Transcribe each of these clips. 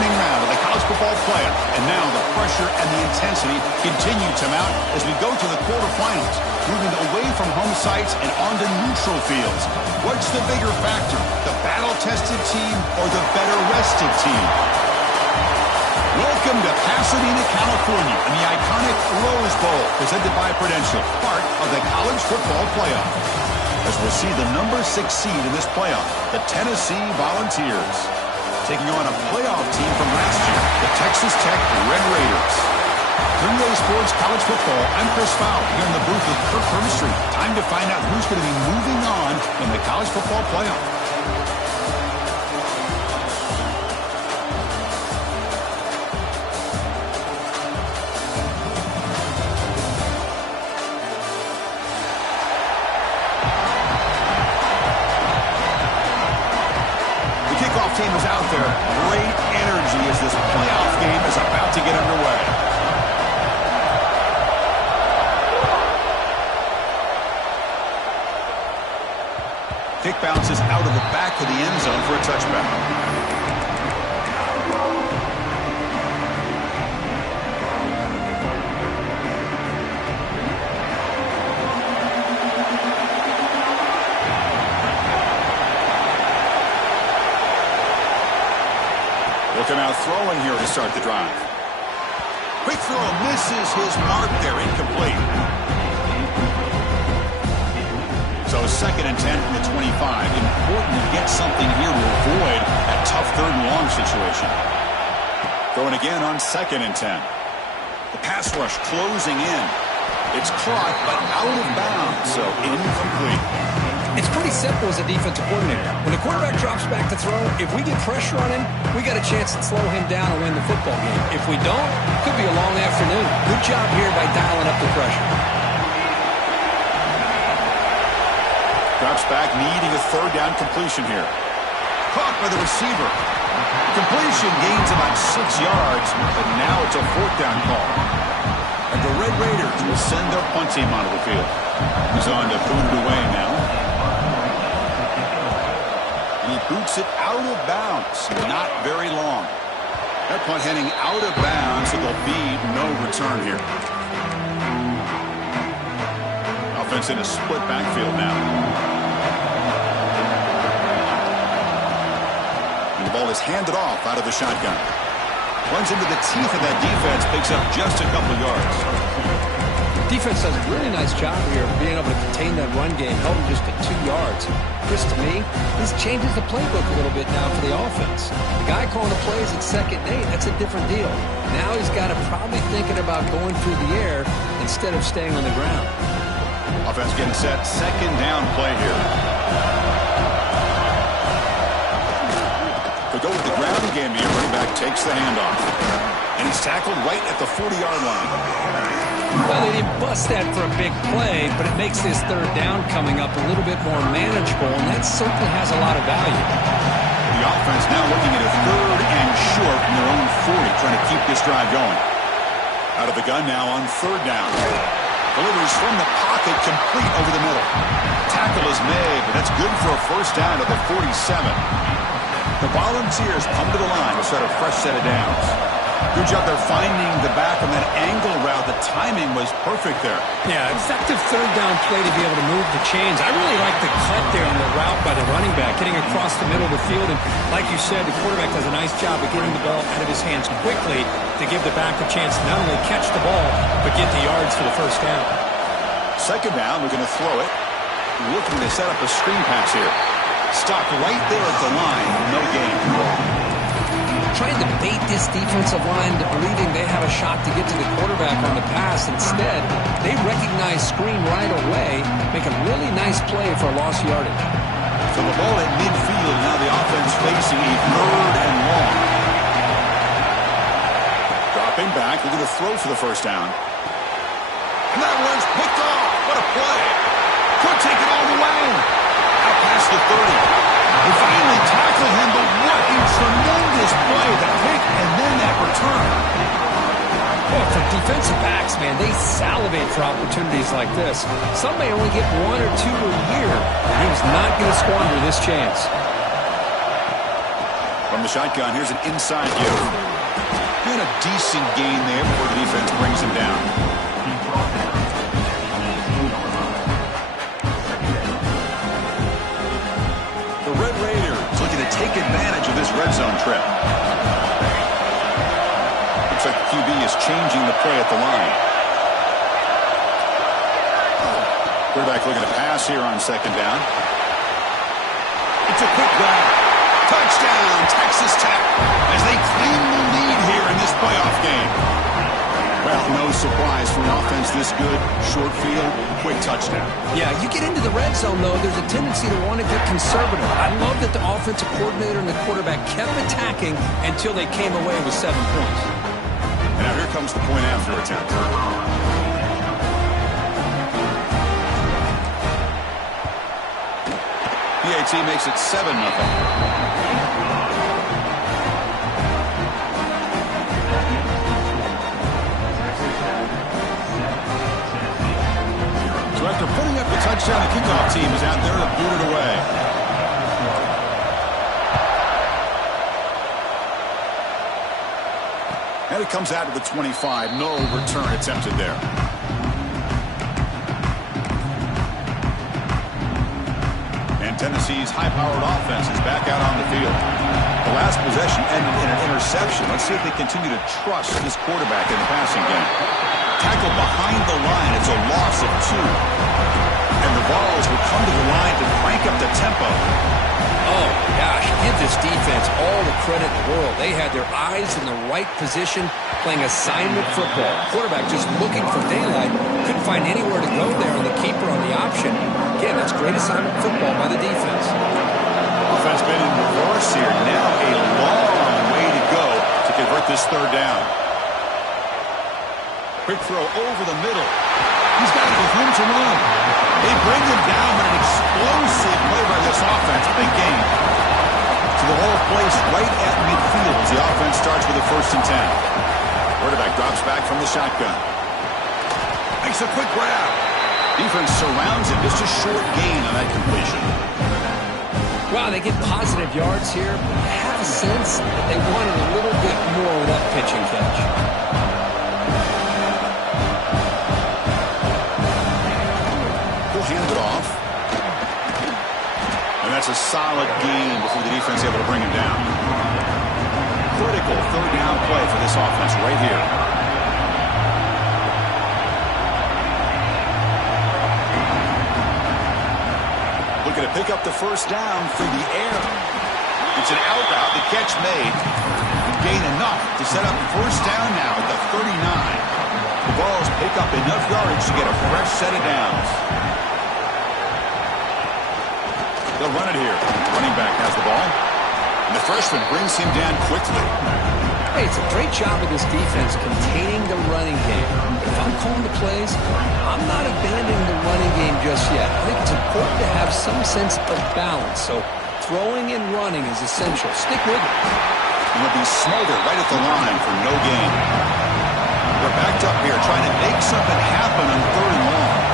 opening round of the college football playoff. And now the pressure and the intensity continue to mount as we go to the quarterfinals, moving away from home sites and onto neutral fields. What's the bigger factor, the battle-tested team or the better-rested team? Welcome to Pasadena, California, and the iconic Rose Bowl, presented by Prudential, part of the college football playoff. As we'll see the number 6 seed in this playoff, the Tennessee Volunteers, taking on a playoff team from last year, the Texas Tech Red Raiders. 3-Day Sports College Football, I'm Chris Fowler, here in the booth with Kirk Herbstreit. Time to find out who's going to be moving on in the college football playoff. Team is out there. Great energy as this playoff game is about to get underway. Kick bounces out of the back of the end zone for a touchback. Looking out throwing here to start the drive. Quick throw misses his mark there, incomplete. So 2nd and 10 from the 25. Important to get something here to avoid that tough 3rd and long situation. Going again on 2nd and 10. The pass rush closing in. It's caught, but out of bounds, so incomplete. It's pretty simple as a defensive coordinator. When the quarterback drops back to throw, if we get pressure on him, we got a chance to slow him down and win the football game. If we don't, it could be a long afternoon. Good job here by dialing up the pressure. Drops back, needing a 3rd down completion here. Caught by the receiver. Completion gains about 6 yards, but now it's a 4th down call. And the Red Raiders will send their punt team onto the field. He's on to put it away now. He boots it out of bounds. Not very long. That punt heading out of bounds, so there'll be no return here. Offense in a split backfield now. And the ball is handed off out of the shotgun. Runs into the teeth of that defense, picks up just a couple yards. Defense does a really nice job here of being able to contain that run game, held him just at 2 yards. Chris, to me, this changes the playbook a little bit now for the offense. The guy calling the plays at 2nd and 8, that's a different deal. Now he's got to probably thinking about going through the air instead of staying on the ground. Offense getting set, 2nd down play here. To go with the ground game here, running back takes the handoff. And he's tackled right at the 40-yard line. Well, they didn't bust that for a big play, but it makes this 3rd down coming up a little bit more manageable, and that certainly has a lot of value. The offense now looking at a 3rd and short from their own 40, trying to keep this drive going. Out of the gun now on 3rd down. Delivers from the pocket, complete over the middle. Tackle is made, but that's good for a 1st down at the 47. The Volunteers come to the line to start a fresh set of downs. Good job there finding the back on that angle route. The timing was perfect there. Yeah, effective 3rd down play to be able to move the chains. I really like the cut there on the route by the running back, getting across the middle of the field. And like you said, the quarterback does a nice job of getting the ball out of his hands quickly to give the back a chance to not only catch the ball, but get the yards for the 1st down. 2nd down, we're going to throw it. Looking to set up a screen pass here. Stopped right there at the line. No gain. Trying to bait this defensive line to believing they have a shot to get to the quarterback on the pass. Instead, they recognize screen right away, make a really nice play for a lost yardage. So the ball at midfield, now the offense facing a 3rd and long. Dropping back, we're going to throw for the 1st down. And that one's picked off. What a play. Could take it all the way. Out past the 30. They finally tackled him, but what a tremendous play. The pick and then that return. Well, for defensive backs, man, they salivate for opportunities like this. Some may only get 1 or 2 a year, and he was not going to squander this chance. From From the shotgun, here's an inside view. Doing a decent gain there before the defense brings him down. The Red Raiders looking to take advantage of this red zone trip. Looks like the QB is changing the play at the line. Quarterback looking to pass here on second down. It's a quick grab. Touchdown, Texas Tech, as they claim the lead here in this playoff game. Well, no surprise from an offense this good. Short field, quick touchdown. Yeah, you get into the red zone, though, there's a tendency to want to get conservative. I love that the offensive coordinator and the quarterback kept attacking until they came away with 7 points. And now here comes the point after attempt. PAT makes it 7-0. So after putting up the touchdown, the kickoff team is out there to boot it away. And it comes out to the 25. No return attempted there. Tennessee's high-powered offense is back out on the field. The last possession ended in an interception. Let's see if they continue to trust this quarterback in the passing game. Tackle behind the line. It's a loss of 2. And the Vols will come to the line to crank up the tempo. Oh, gosh, give this defense all the credit in the world. They had their eyes in the right position, playing assignment football. Quarterback just looking for daylight. Couldn't find anywhere to go there, and the keeper on the option. Again, that's great assignment football by the defense. Offense been in reverse here. Now a long way to go to convert this third down. Quick throw over the middle. He's got room to run. They bring him down, but an explosive play by this offense. Big game. To the whole place right at midfield as the offense starts with a 1st and 10. Quarterback drops back from the shotgun. Makes a quick grab. Defense surrounds him. Just a short gain on that completion. Wow, they get positive yards here. I have a sense that they wanted a little bit more of that pitching catch. He'll hand it off. And that's a solid gain before the defense is able to bring him down. Critical third down play for this offense right here. Looking to pick up the 1st down through the air. It's an out route. The catch made. Gain enough to set up 1st down now at the 39. The Vols pick up enough yardage to get a fresh set of downs. They'll run it here. Running back has the ball. And the freshman brings him down quickly. Hey, it's a great job of this defense containing the running game. If I'm calling the plays, I'm not abandoning the running game just yet. I think it's important to have some sense of balance. So throwing and running is essential. Stick with it. And it'll be Smolder right at the line for no gain. They're backed up here trying to make something happen on 3rd and long.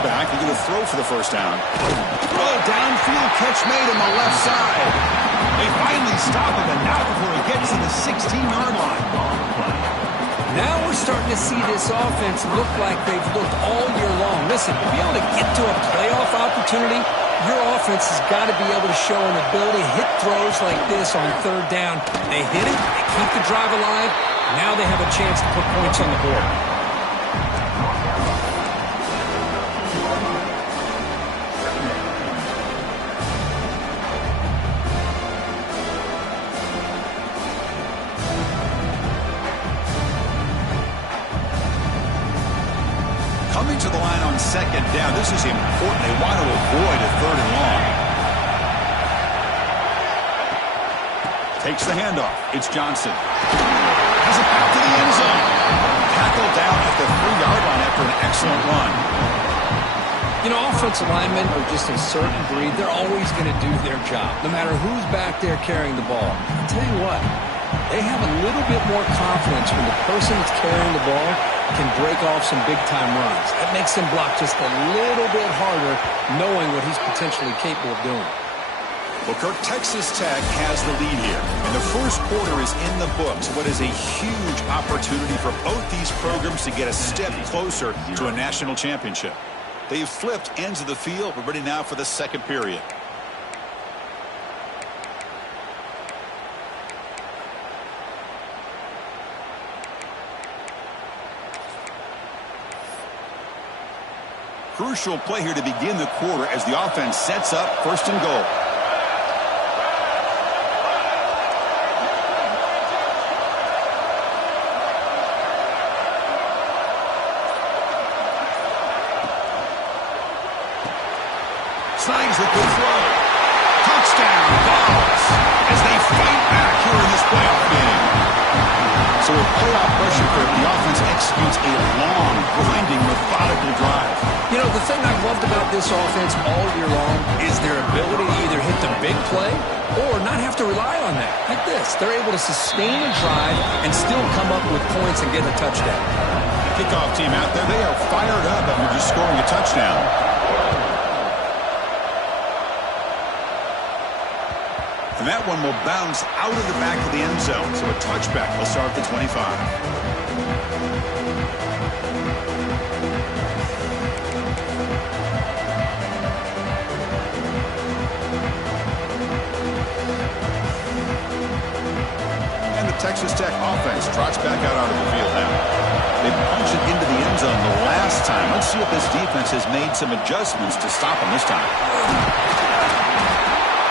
Back, they're going to throw for the 1st down. Oh, downfield catch made on the left side. They finally stop him, and now before he gets to the 16-yard line. Now we're starting to see this offense look like they've looked all year long. Listen, to be able to get to a playoff opportunity, your offense has got to be able to show an ability to hit throws like this on 3rd down. They hit it, they keep the drive alive. Now they have a chance to put points on the board. Coming to the line on 2nd down. This is important. They want to avoid a 3rd and long. Takes the handoff. It's Johnson. Has it back to the end zone. Tackled down at the 3-yard line after an excellent run. You know, offensive linemen are just a certain breed. They're always going to do their job, no matter who's back there carrying the ball. I'll tell you what, They have a little bit more confidence when the person that's carrying the ball can break off some big-time runs. That makes them block just a little bit harder, knowing what he's potentially capable of doing. Well, Kirk, Texas Tech has the lead here. And the first quarter is in the books. What is a huge opportunity for both these programs to get a step closer to a national championship. They've flipped ends of the field. We're ready now for the second period. Crucial play here to begin the quarter as the offense sets up first and goal. Slides with the throw. Touchdown, Vols, as they fight back here in this playoff game. So with playoff pressure, the offense executes a long, grinding, methodical drive. You know, the thing I've loved about this offense all year long is their ability to either hit the big play or not have to rely on that. Like this, they're able to sustain a drive and still come up with points and get a touchdown. Kickoff team out there, they are fired up after just scoring a touchdown. And that one will bounce out of the back of the end zone. So a touchback will start at the 25. And the Texas Tech offense trots back out onto the field now. They punched it into the end zone the last time. Let's see if this defense has made some adjustments to stop them this time.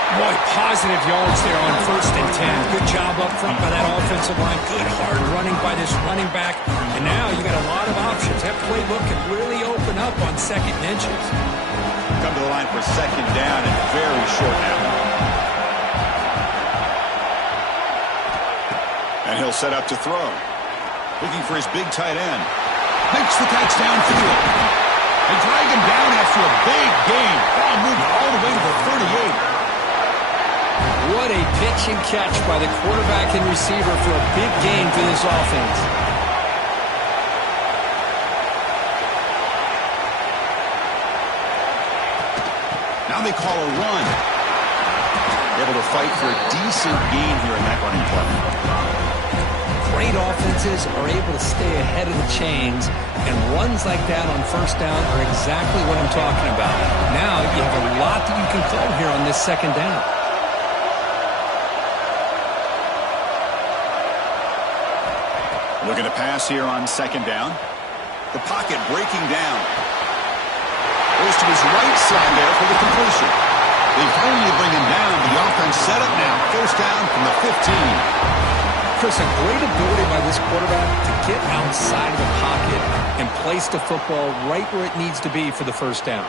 Boy, positive yards there on 1st and 10. Good job up front by that offensive line. Good hard running by this running back. And now you got a lot of options. That playbook can really open up on 2nd and inches. Come to the line for 2nd down and very short now. And he'll set up to throw. Looking for his big tight end. Makes the catch downfield. They drag him down after a big gain. Ball moved all the way to the 38. What a pitch and catch by the quarterback and receiver for a big gain for this offense. Now they call a run. Able to fight for a decent gain here in that running play. Great offenses are able to stay ahead of the chains, and runs like that on 1st down are exactly what I'm talking about. Now you have a lot that you can call here on this 2nd down. Looking to pass here on 2nd down. The pocket breaking down. Goes to his right side there for the completion. They finally bring him down. The offense set up now. 1st down from the 15. Chris, a great ability by this quarterback to get outside of the pocket and place the football right where it needs to be for the 1st down.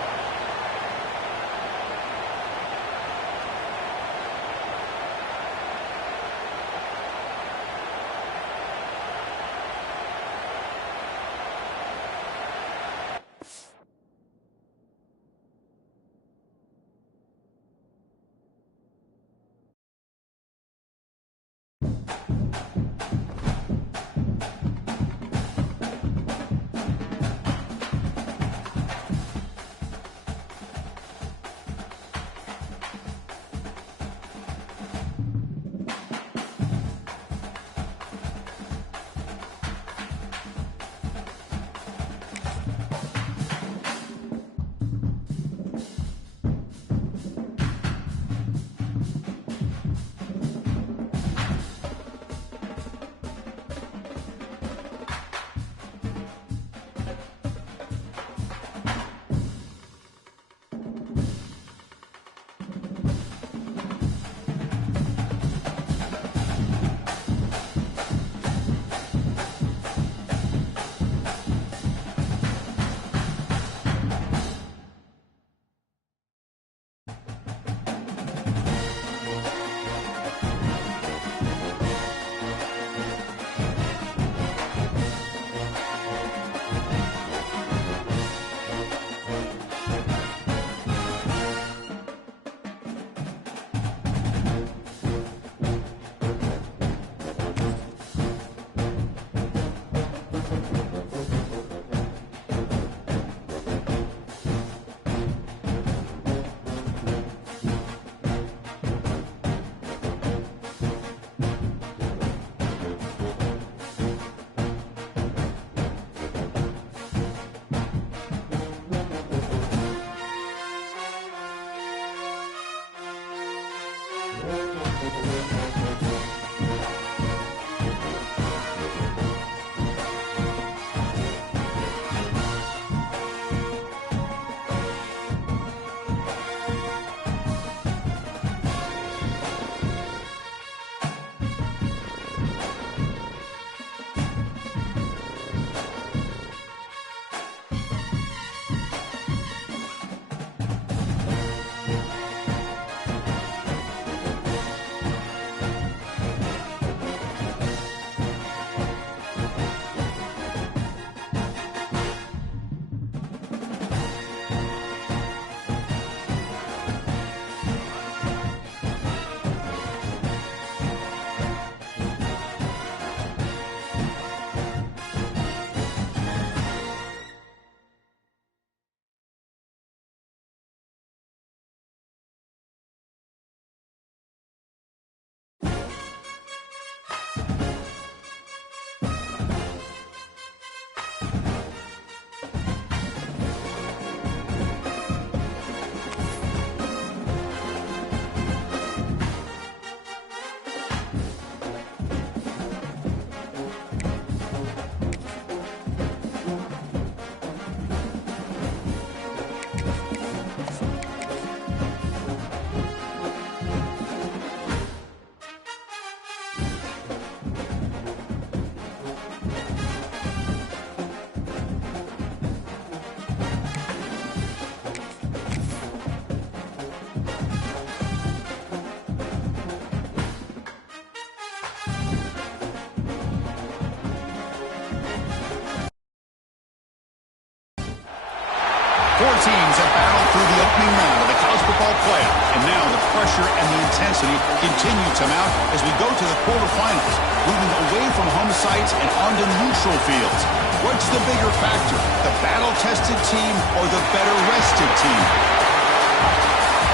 Four teams have battled through the opening round of the college football playoff, and now the pressure and the intensity continue to mount as we go to the quarterfinals, moving away from home sites and onto neutral fields. What's the bigger factor, the battle-tested team or the better-rested team?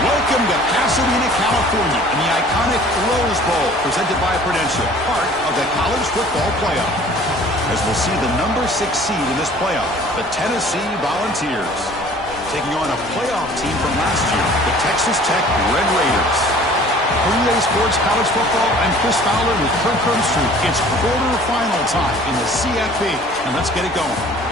Welcome to Pasadena, California, in the iconic Rose Bowl, presented by Prudential, part of the college football playoff. As we'll see the number 6 seed in this playoff, the Tennessee Volunteers, taking on a playoff team from last year, the Texas Tech Red Raiders. For EA Sports College Football, I'm Chris Fowler with Kirk Herbstreit. It's quarterfinal time in the CFP, and let's get it going.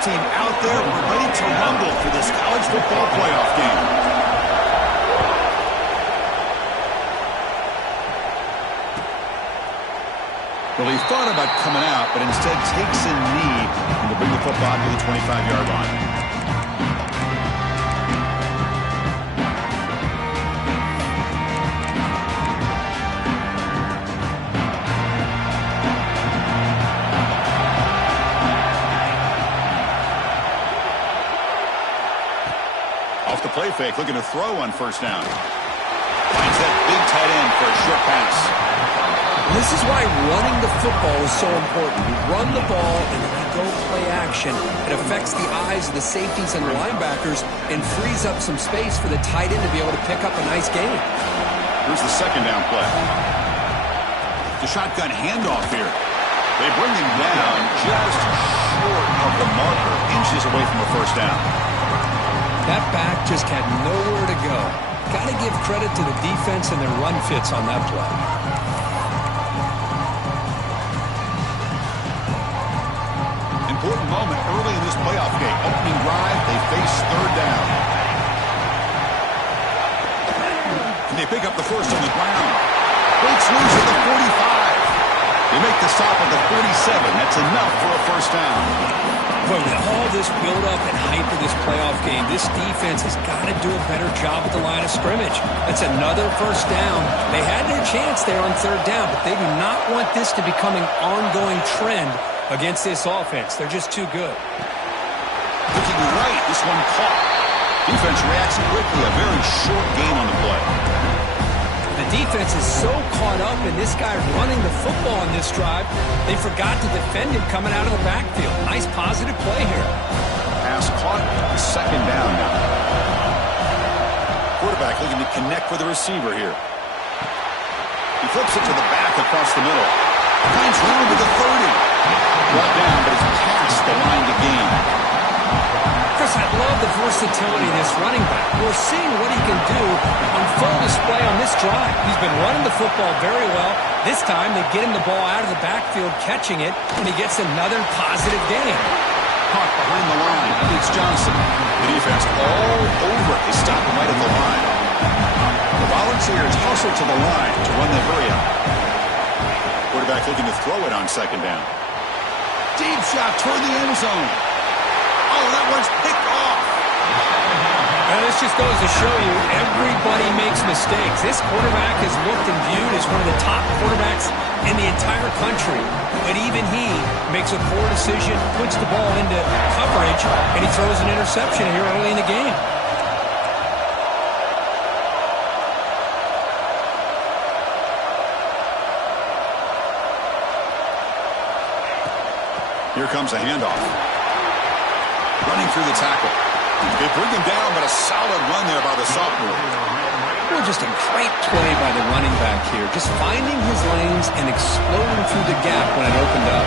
Team out there, we're ready to rumble for this college football playoff game. Well, he thought about coming out, but instead takes a knee and to bring the football to the 25-yard line. Off the play fake, looking to throw on first down. Finds that big tight end for a short pass. This is why running the football is so important. You run the ball and then you go play action. It affects the eyes of the safeties and the linebackers and frees up some space for the tight end to be able to pick up a nice gain. Here's the second down play. The shotgun handoff here. They bring him down just short of the marker, inches away from a first down. That back just had nowhere to go. Got to give credit to the defense and their run fits on that play. Important moment early in this playoff game. Opening drive, they face third down. And they pick up the first on the ground. Breaks loose at the 45. They make the stop at the 47. That's enough for a first down. But with all this build-up and hype of this playoff game, this defense has got to do a better job at the line of scrimmage. That's another first down. They had their chance there on third down, but they do not want this to become an ongoing trend against this offense. They're just too good. Looking right, this one caught. Defense reacts quickly, a very short gain on the play. The defense is so caught up in this guy running the football on this drive, they forgot to defend him coming out of the backfield. Nice positive play here. Pass caught, second down now. Quarterback looking to connect with the receiver here. flips it to the back across the middle. Finds room to the 30. Brought down, but it's past the line to gain. Chris, I love the versatility of this running back. We're seeing what he can do on full display on this drive. He's been running the football very well. This time, they get him the ball out of the backfield, catching it, and he gets another positive gain. Caught behind the line. It's Johnson. The defense all over. They stop him right at the line. The Volunteers hustle to the line to run the hurry up. Quarterback looking to throw it on second down. Deep shot toward the end zone. Oh, that one's picked off. Well, this just goes to show you everybody makes mistakes. This quarterback is looked and viewed as one of the top quarterbacks in the entire country. But even he makes a poor decision, puts the ball into coverage, and he throws an interception here early in the game. Here comes a handoff. Running through the tackle. They bring him down, but a solid run there by the sophomore. Well, just a great play by the running back here. Just finding his lanes and exploding through the gap when it opened up.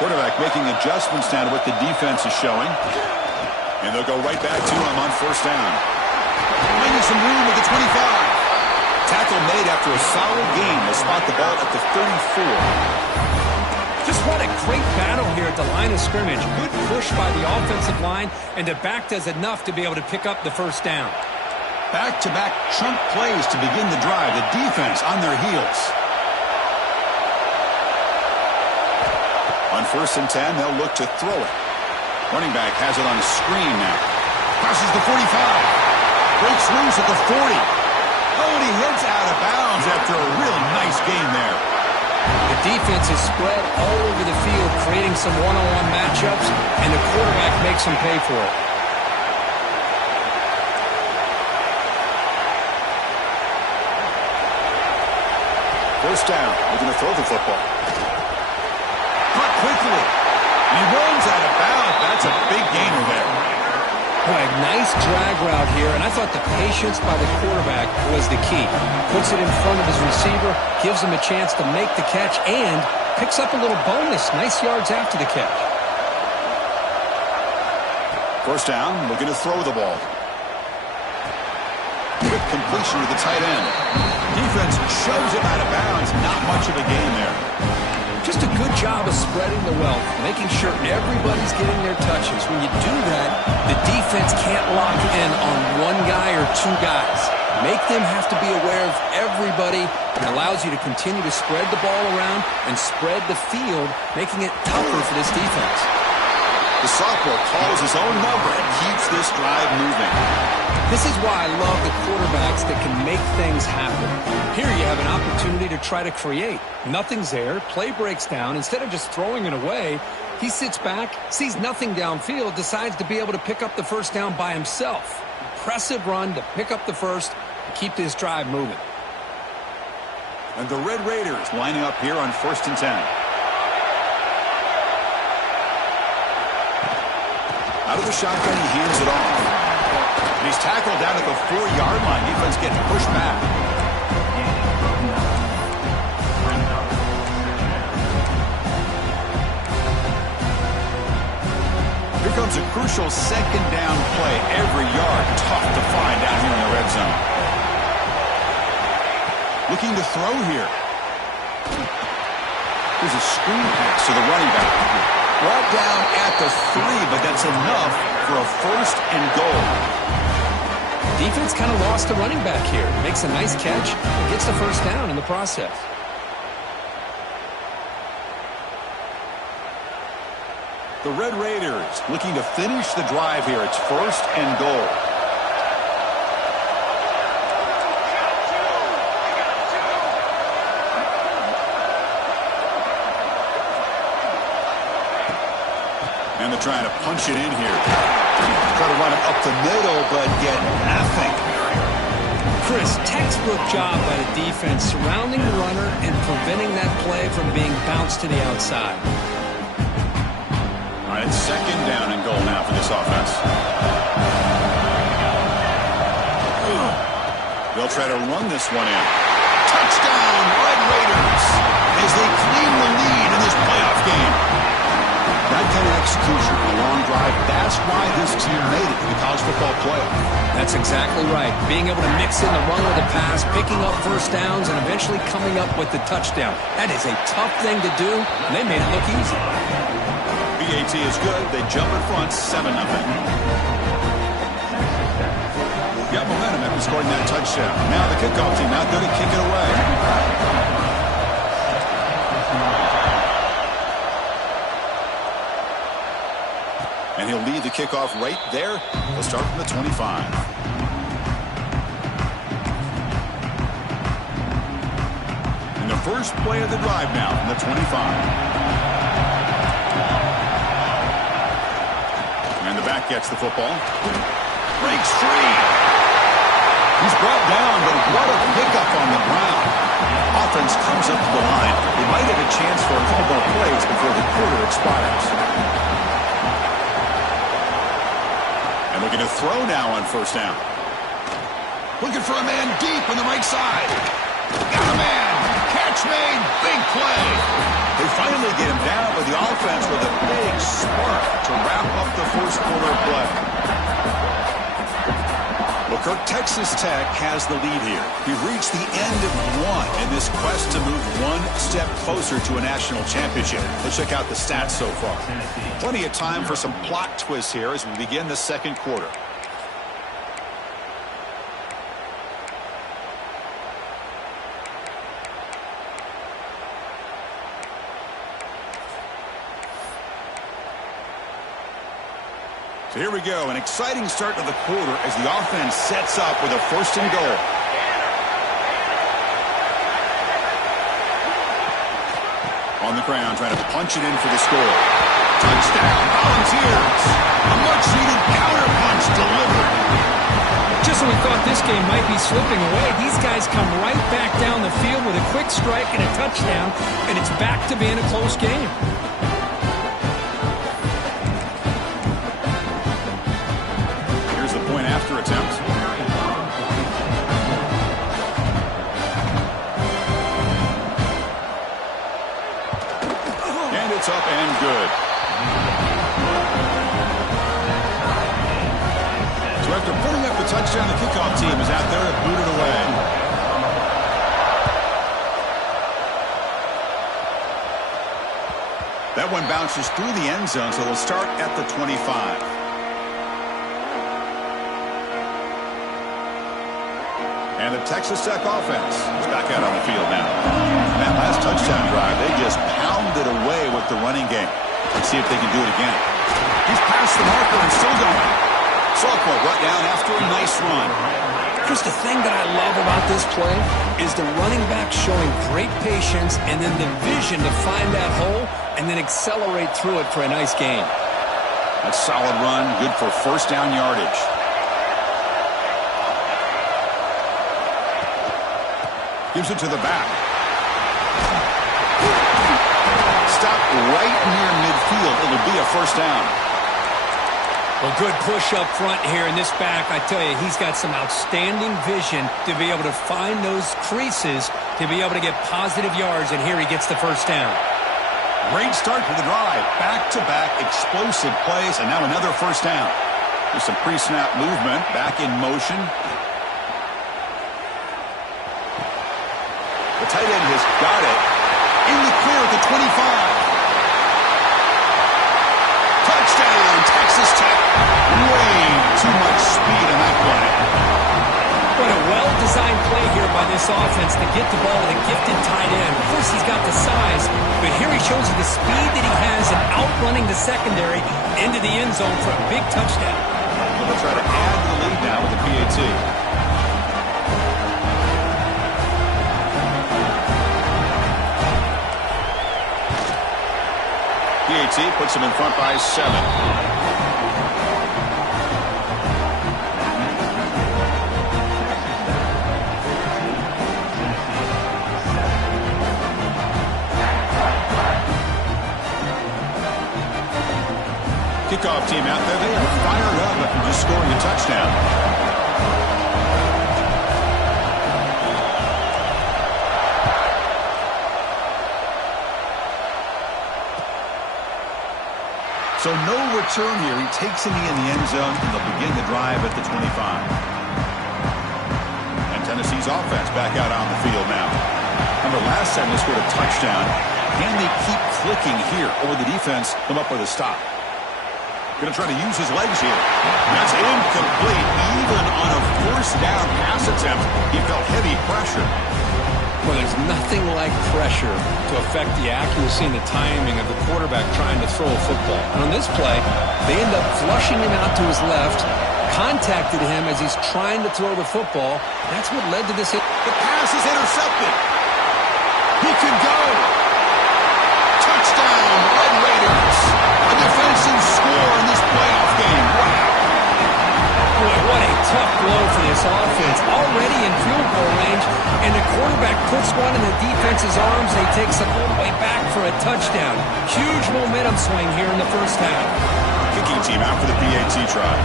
Quarterback making adjustments now to what the defense is showing. And they'll go right back to him on first down. Finding some room at the 25. Tackle made after a solid gain. They spot the ball at the 34. Just what a great battle here at the line of scrimmage. Good push by the offensive line, and the back does enough to be able to pick up the first down. Back-to-back chunk plays to begin the drive. The defense on their heels. On first and 10, they'll look to throw it. Running back has it on a screen now. Passes the 45. Breaks loose at the 40. Oh, and he heads out of bounds after a really nice game there. The defense is spread all over the field, creating some one-on-one matchups, and the quarterback makes them pay for it. First down. Looking to throw the football. Caught quickly. He runs out of bounds. That's a big gainer there. Boy, a nice drag route here, and I thought the patience by the quarterback was the key. Puts it in front of his receiver, gives him a chance to make the catch, and picks up a little bonus. Nice yards after the catch. First down, looking to throw the ball. Quick completion to the tight end. Defense shoves him out of bounds. Not much of a gain there. Just a good job of spreading the wealth, making sure everybody's getting their touches. When you do that, the defense can't lock in on one guy or two guys. Make them have to be aware of everybody. It allows you to continue to spread the ball around and spread the field, making it tougher for this defense. The sophomore calls his own number and keeps this drive moving. This is why I love the quarterbacks that can make things happen. Here you have an opportunity to try to create. Nothing's there. Play breaks down. Instead of just throwing it away, he sits back, sees nothing downfield, decides to be able to pick up the first down by himself. Impressive run to pick up the first and keep this drive moving. And the Red Raiders lining up here on first and 10. Out of the shotgun, he hands it off. And he's tackled down at the 4-yard line. Defense getting pushed back. Here comes a crucial second down play. Every yard tough to find down here in the red zone. Looking to throw here. There's a screen pass to the running back. Brought down at the 3, but that's enough for a first and goal. Defense kind of lost the running back here. Makes a nice catch and gets the first down in the process. The Red Raiders looking to finish the drive here. It's first and goal. And they're trying to punch it in here. Try to run it up the middle, but get nothing. Chris, textbook job by the defense surrounding the runner and preventing that play from being bounced to the outside. All right, it's second down and goal now for this offense. They'll try to run this one in. Touchdown, Red Raiders, as they claim the lead in this playoff game. That kind of execution, a long drive, that's why this team made it to the college football playoff. That's exactly right. Being able to mix in the run with the pass, picking up first downs, and eventually coming up with the touchdown. That is a tough thing to do, and they made it look easy. BAT is good. They jump in front, 7-0. Got momentum after scoring that touchdown. Now the kickoff team out there to kick it away. And he'll lead the kickoff right there. We'll start from the 25. And the first play of the drive now from the 25. And the back gets the football. Breaks free. He's brought down, but what a pickup on the ground. Offense comes up to the line. They might have a chance for a couple more plays before the quarter expires. And looking to throw now on first down. Looking for a man deep on the right side. Got a man. Catch made. Big play. They finally get him down with the offense with a big spark to wrap up the first quarter of play. Well, Kirk, Texas Tech has the lead here. We've reached the end of one in this quest to move one step closer to a national championship. Let's check out the stats so far. Plenty of time for some plot twists here as we begin the second quarter. So here we go, an exciting start to the quarter as the offense sets up with a first and goal. On the ground, trying to punch it in for the score. Touchdown, Volunteers. A much-needed counter-punch delivered. Just when we thought this game might be slipping away, these guys come right back down the field with a quick strike and a touchdown, and it's back to being a close game. After attempt. And it's up and good. So after putting up the touchdown, the kickoff team is out there to boot it away. That one bounces through the end zone, so they'll start at the 25. And the Texas Tech offense is back out on the field now. That last touchdown drive, they just pounded away with the running game. Let's see if they can do it again. He's past the marker and still going. Sophomore brought down after a nice run. Chris, the thing that I love about this play is the running back showing great patience and then the vision to find that hole and then accelerate through it for a nice gain. That's a solid run, good for first down yardage. Gives it to the back. Stop right near midfield. It'll be a first down. Well, good push up front here in this back. I tell you, he's got some outstanding vision to be able to find those creases, to be able to get positive yards, and here he gets the first down. Great start to the drive. Back-to-back explosive plays, and now another first down. There's some pre-snap movement, back in motion. The tight end has got it. In the clear at the 25. Touchdown, Texas Tech. Way too much speed in that play. What a well-designed play here by this offense to get the ball to the gifted tight end. Of course, he's got the size, but here he shows you the speed that he has in outrunning the secondary into the end zone for a big touchdown. They'll try to add to the lead now with the PAT. PAT puts him in front by 7. team out there, they are fired up after just scoring a touchdown. So no return here. He takes it in the end zone, and they'll begin the drive at the 25. And Tennessee's offense back out on the field now. Remember, last time they scored a touchdown. Can they keep clicking here, or the defense come up with a stop? Going to try to use his legs here. That's incomplete. Even on a first down pass attempt, he felt heavy pressure. Well, there's nothing like pressure to affect the accuracy and the timing of the quarterback trying to throw a football. And on this play, they end up flushing him out to his left, contacted him as he's trying to throw the football. That's what led to this hit. The pass is intercepted. He can go. Touchdown, Red Raiders. A defensive score in this playoff game. Wow. Boy, what a tough blow for this offense. Already in field goal range, and the quarterback puts one in the defense's arms. They take some all the way back for a touchdown. Huge momentum swing here in the first half. Kicking team out for the PAT try.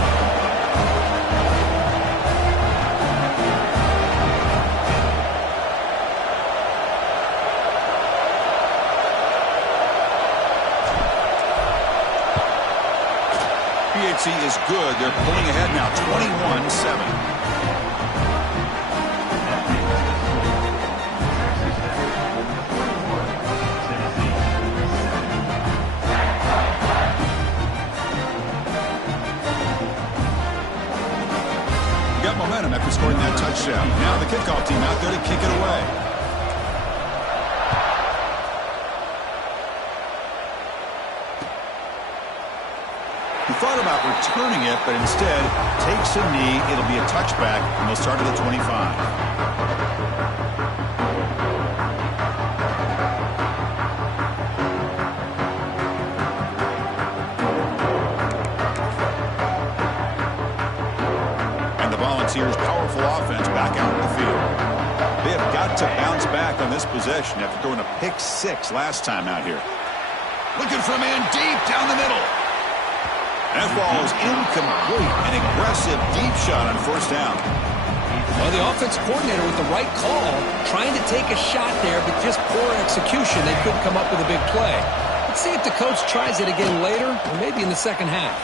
PAT is good. They're pulling ahead now, 21-7. Got momentum after scoring that touchdown. Now the kickoff team out there to kick it away. He thought about returning it, but instead takes a knee. It'll be a touchback, and they'll start at the 25. And the Volunteers' powerful offense back out in the field. They have got to bounce back on this possession after throwing a pick 6 last time out here. Looking for a man deep down the middle. That ball is incomplete. An aggressive deep shot on first down. Well, the offense coordinator with the right call, trying to take a shot there, but just poor execution. They couldn't come up with a big play. Let's see if the coach tries it again later, or maybe in the second half.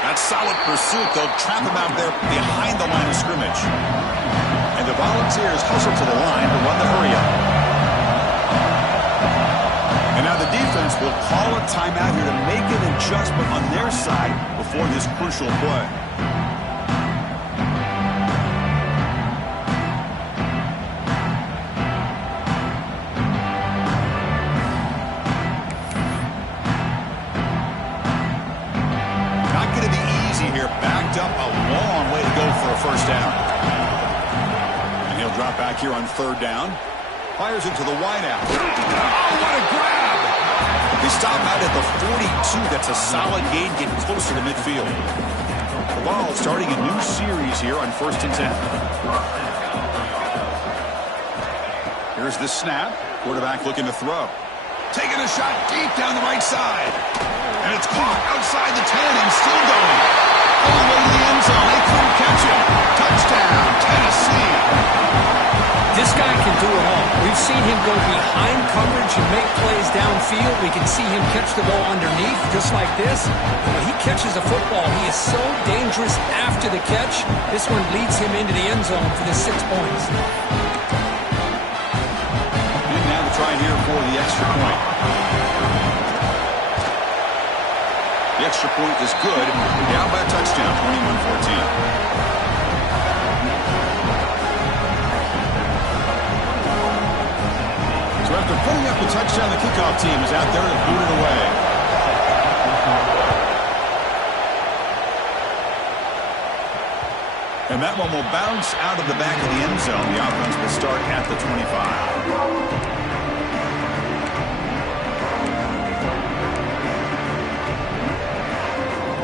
That's solid pursuit. They'll trap him out there behind the line of scrimmage. And the Volunteers hustle to the line to run the hurry-up. And now the defense will call a timeout here to make an adjustment on their side before this crucial play. Not going to be easy here. Backed up a long way to go for a first down. And he'll drop back here on third down. Fires it to the wideout. Oh, what a grab! They stop out at the 42. That's a solid gain, getting closer to midfield. The ball starting a new series here on 1st and 10. Here's the snap. Quarterback looking to throw. Taking a shot deep down the right side. And it's caught outside the 10 and still going. All the way to the end zone. They couldn't catch him. Touchdown, Tennessee. This guy can do it all. We've seen him go behind coverage and make plays downfield. We can see him catch the ball underneath, just like this. When he catches a football, he is so dangerous after the catch. This one leads him into the end zone for the 6 points. And now the try here for the extra point. The extra point is good. Down by a touchdown, 21-14. After putting up the touchdown, the kickoff team is out there to boot it away. And that one will bounce out of the back of the end zone. The offense will start at the 25.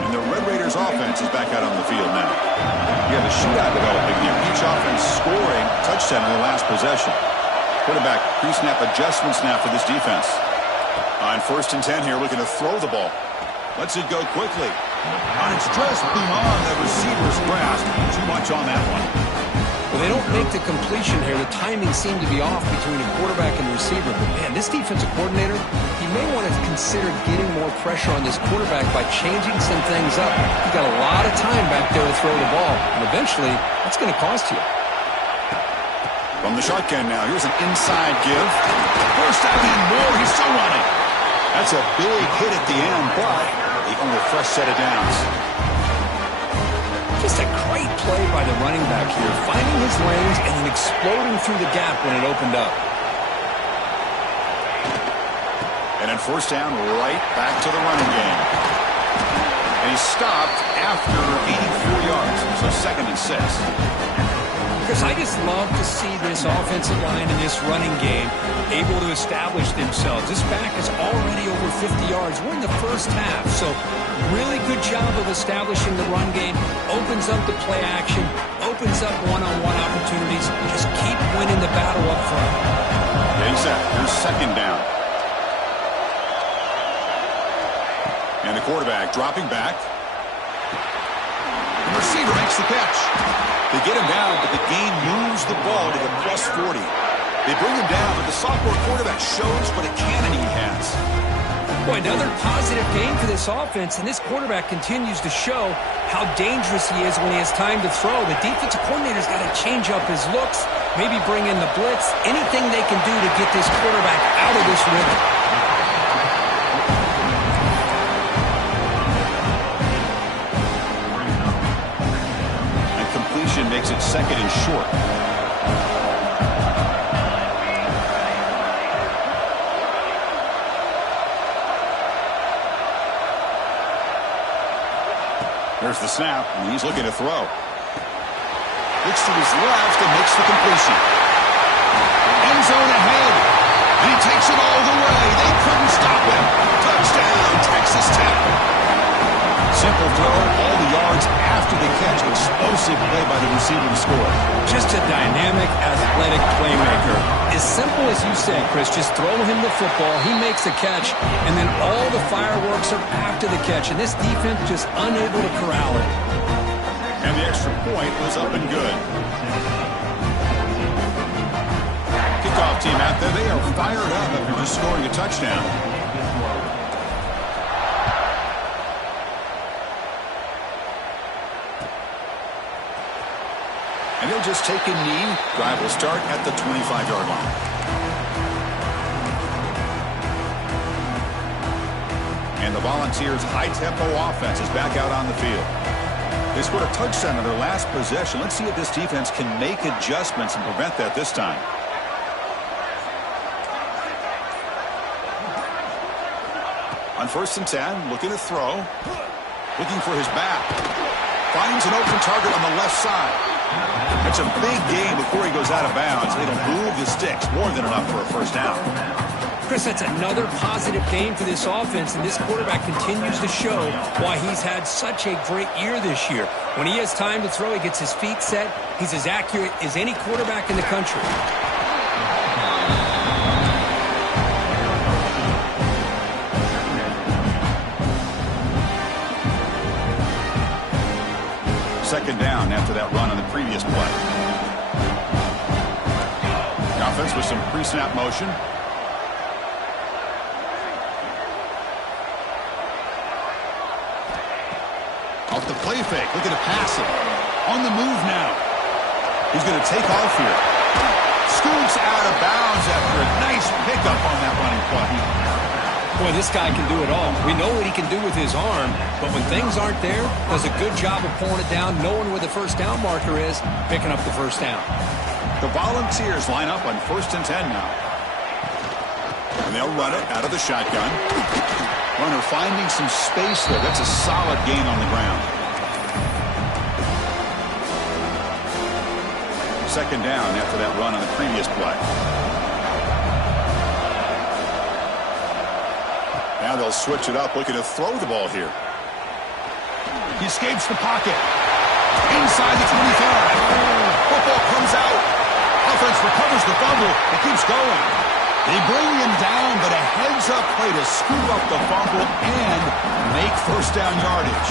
And the Red Raiders offense is back out on the field now. You have a shootout developing here. Each offense scoring a touchdown in their last possession. Quarterback pre-snap adjustments now for this defense. On 1st and 10 here, looking to throw the ball. Lets it go quickly. And it's just beyond the receiver's grasp. Too much on that one. Well, they don't make the completion here. The timing seemed to be off between the quarterback and the receiver. But, man, this defensive coordinator, he may want to consider getting more pressure on this quarterback by changing some things up. He's got a lot of time back there to throw the ball. And eventually, that's going to cost you. From the shotgun now, here's an inside give. First down and more. He's still running. That's a big hit at the end, but he earned a fresh set of downs. Just a great play by the running back here, finding his lanes and then exploding through the gap when it opened up. And then first down, right back to the running game. And he stopped after 84 yards, so 2nd and 6. Chris, I just love to see this offensive line and this running game able to establish themselves. This back is already over 50 yards. We're in the first half, so really good job of establishing the run game. Opens up the play action, opens up one-on-one opportunities. Just keep winning the battle up front. Yeah, he's set. Here's 2nd down. And the quarterback dropping back. The receiver makes the catch. They get him down, but the game moves the ball to the plus 40. They bring him down, but the sophomore quarterback shows what a cannon he has. Boy, another positive game for this offense, and this quarterback continues to show how dangerous he is when he has time to throw. The defensive coordinator's got to change up his looks, maybe bring in the blitz, anything they can do to get this quarterback out of this rhythm. Makes it 2nd and short. There's the snap, and he's looking to throw. Looks to his left and makes the completion. End zone ahead. And he takes it all the way. They couldn't stop him. Touchdown, Texas Tech. Simple throw, all the yards after the catch. Explosive play by the receiver to score. Just a dynamic, athletic playmaker. As simple as you said, Chris, just throw him the football, he makes a catch, and then all the fireworks are after the catch. And this defense just unable to corral it. And the extra point was up and good. Kickoff team out there, they are fired up after just scoring a touchdown. And they'll just take a knee. Drive will start at the 25-yard line. And the Volunteers' high-tempo offense is back out on the field. They scored a touchdown in their last possession. Let's see if this defense can make adjustments and prevent that this time. On 1st and 10, looking to throw. Looking for his back. Finds an open target on the left side. It's a big game before he goes out of bounds. They don't move the sticks. More than enough for a first down. Chris, that's another positive game for this offense, and this quarterback continues to show why he's had such a great year this year. When he has time to throw, he gets his feet set. He's as accurate as any quarterback in the country. Second down after that run on the previous play. The offense with some pre-snap motion. Off the play fake, looking to pass it. On the move now. He's going to take off here. Scoots out of bounds after a nice pickup on that running play. Boy, this guy can do it all. We know what he can do with his arm, but when things aren't there, does a good job of pulling it down, knowing where the first down marker is, picking up the first down. The Volunteers line up on 1st and 10 now. And they'll run it out of the shotgun. Runner finding some space there. That's a solid gain on the ground. Second down after that run on the previous play. Now they'll switch it up, looking to throw the ball here. He escapes the pocket. Inside the 25. Football comes out. Offense recovers the fumble. It keeps going. They bring him down, but a heads-up play to scoop up the fumble and make first down yardage.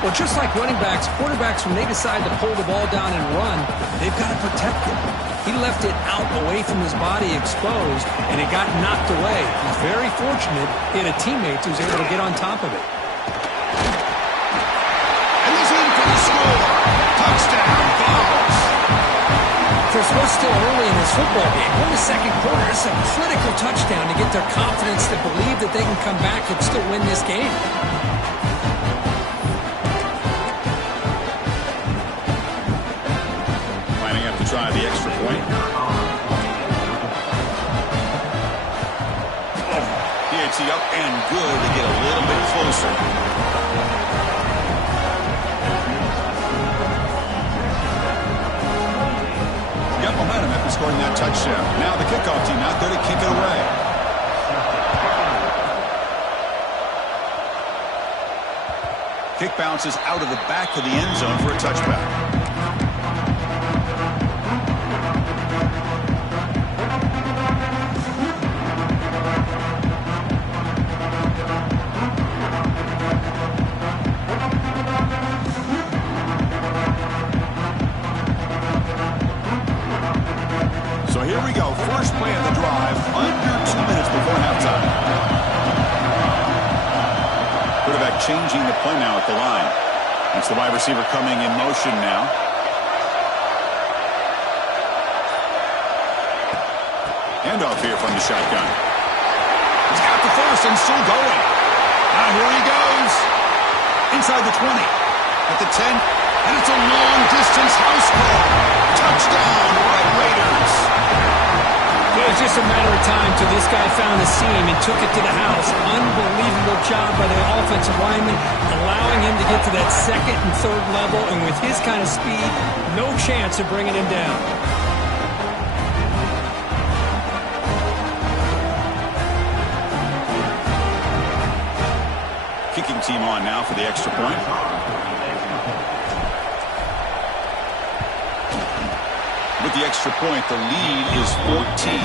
Well, just like running backs, quarterbacks, when they decide to pull the ball down and run, they've got to protect it. He left it out away from his body exposed, and it got knocked away. He's very fortunate he had a teammate who was able to get on top of it. And he's in for the score. Touchdown, Vols. We're still early in this football game. We're in the second quarter. It's a critical touchdown to get their confidence to believe that they can come back and still win this game. Lining up to try the extra point. PAT up and good to get a little bit closer. Momentum after scoring that touchdown. Now the kickoff team out there to kick it away. Kick bounces out of the back of the end zone for a touchback. Here we go. First play of the drive, under 2 minutes before halftime. Quarterback changing the play now at the line. It's the wide receiver coming in motion now. Handoff here from the shotgun. He's got the first and still going. Now here he goes. Inside the 20. At the 10. And it's a long-distance house call. Touchdown, Red Raiders. It was just a matter of time till this guy found a seam and took it to the house. Unbelievable job by the offensive lineman, allowing him to get to that second and third level, and with his kind of speed, no chance of bringing him down. Kicking team on now for the extra point. With the extra point, the lead is 14.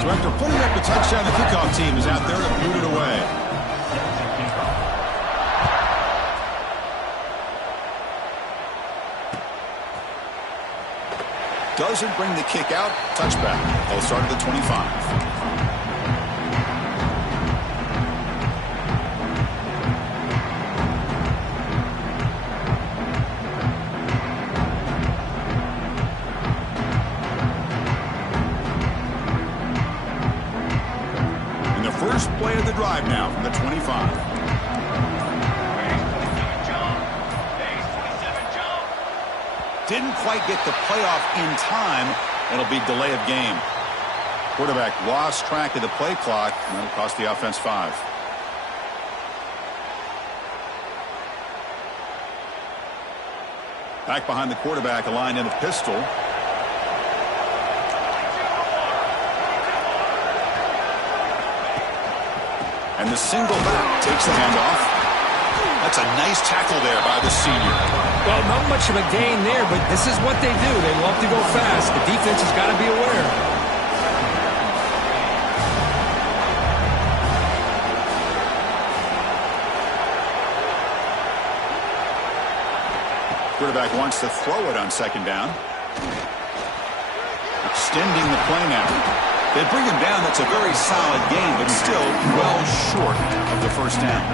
So after putting up the touchdown, the kickoff team is out there to boot it away. Doesn't bring the kick out. Touchback. They'll start at the 25. First play of the drive now from the 25. Didn't quite get the playoff in time. It'll be delay of game. Quarterback lost track of the play clock, and that'll cost the offense 5. Back behind the quarterback, aligned in the pistol. And the single back takes the handoff. That's a nice tackle there by the senior. Well, not much of a gain there, but this is what they do. They love to go fast. The defense has got to be aware. Quarterback wants to throw it on second down. Extending the play now. They bring him down. That's a very solid game, but still well short of the first down.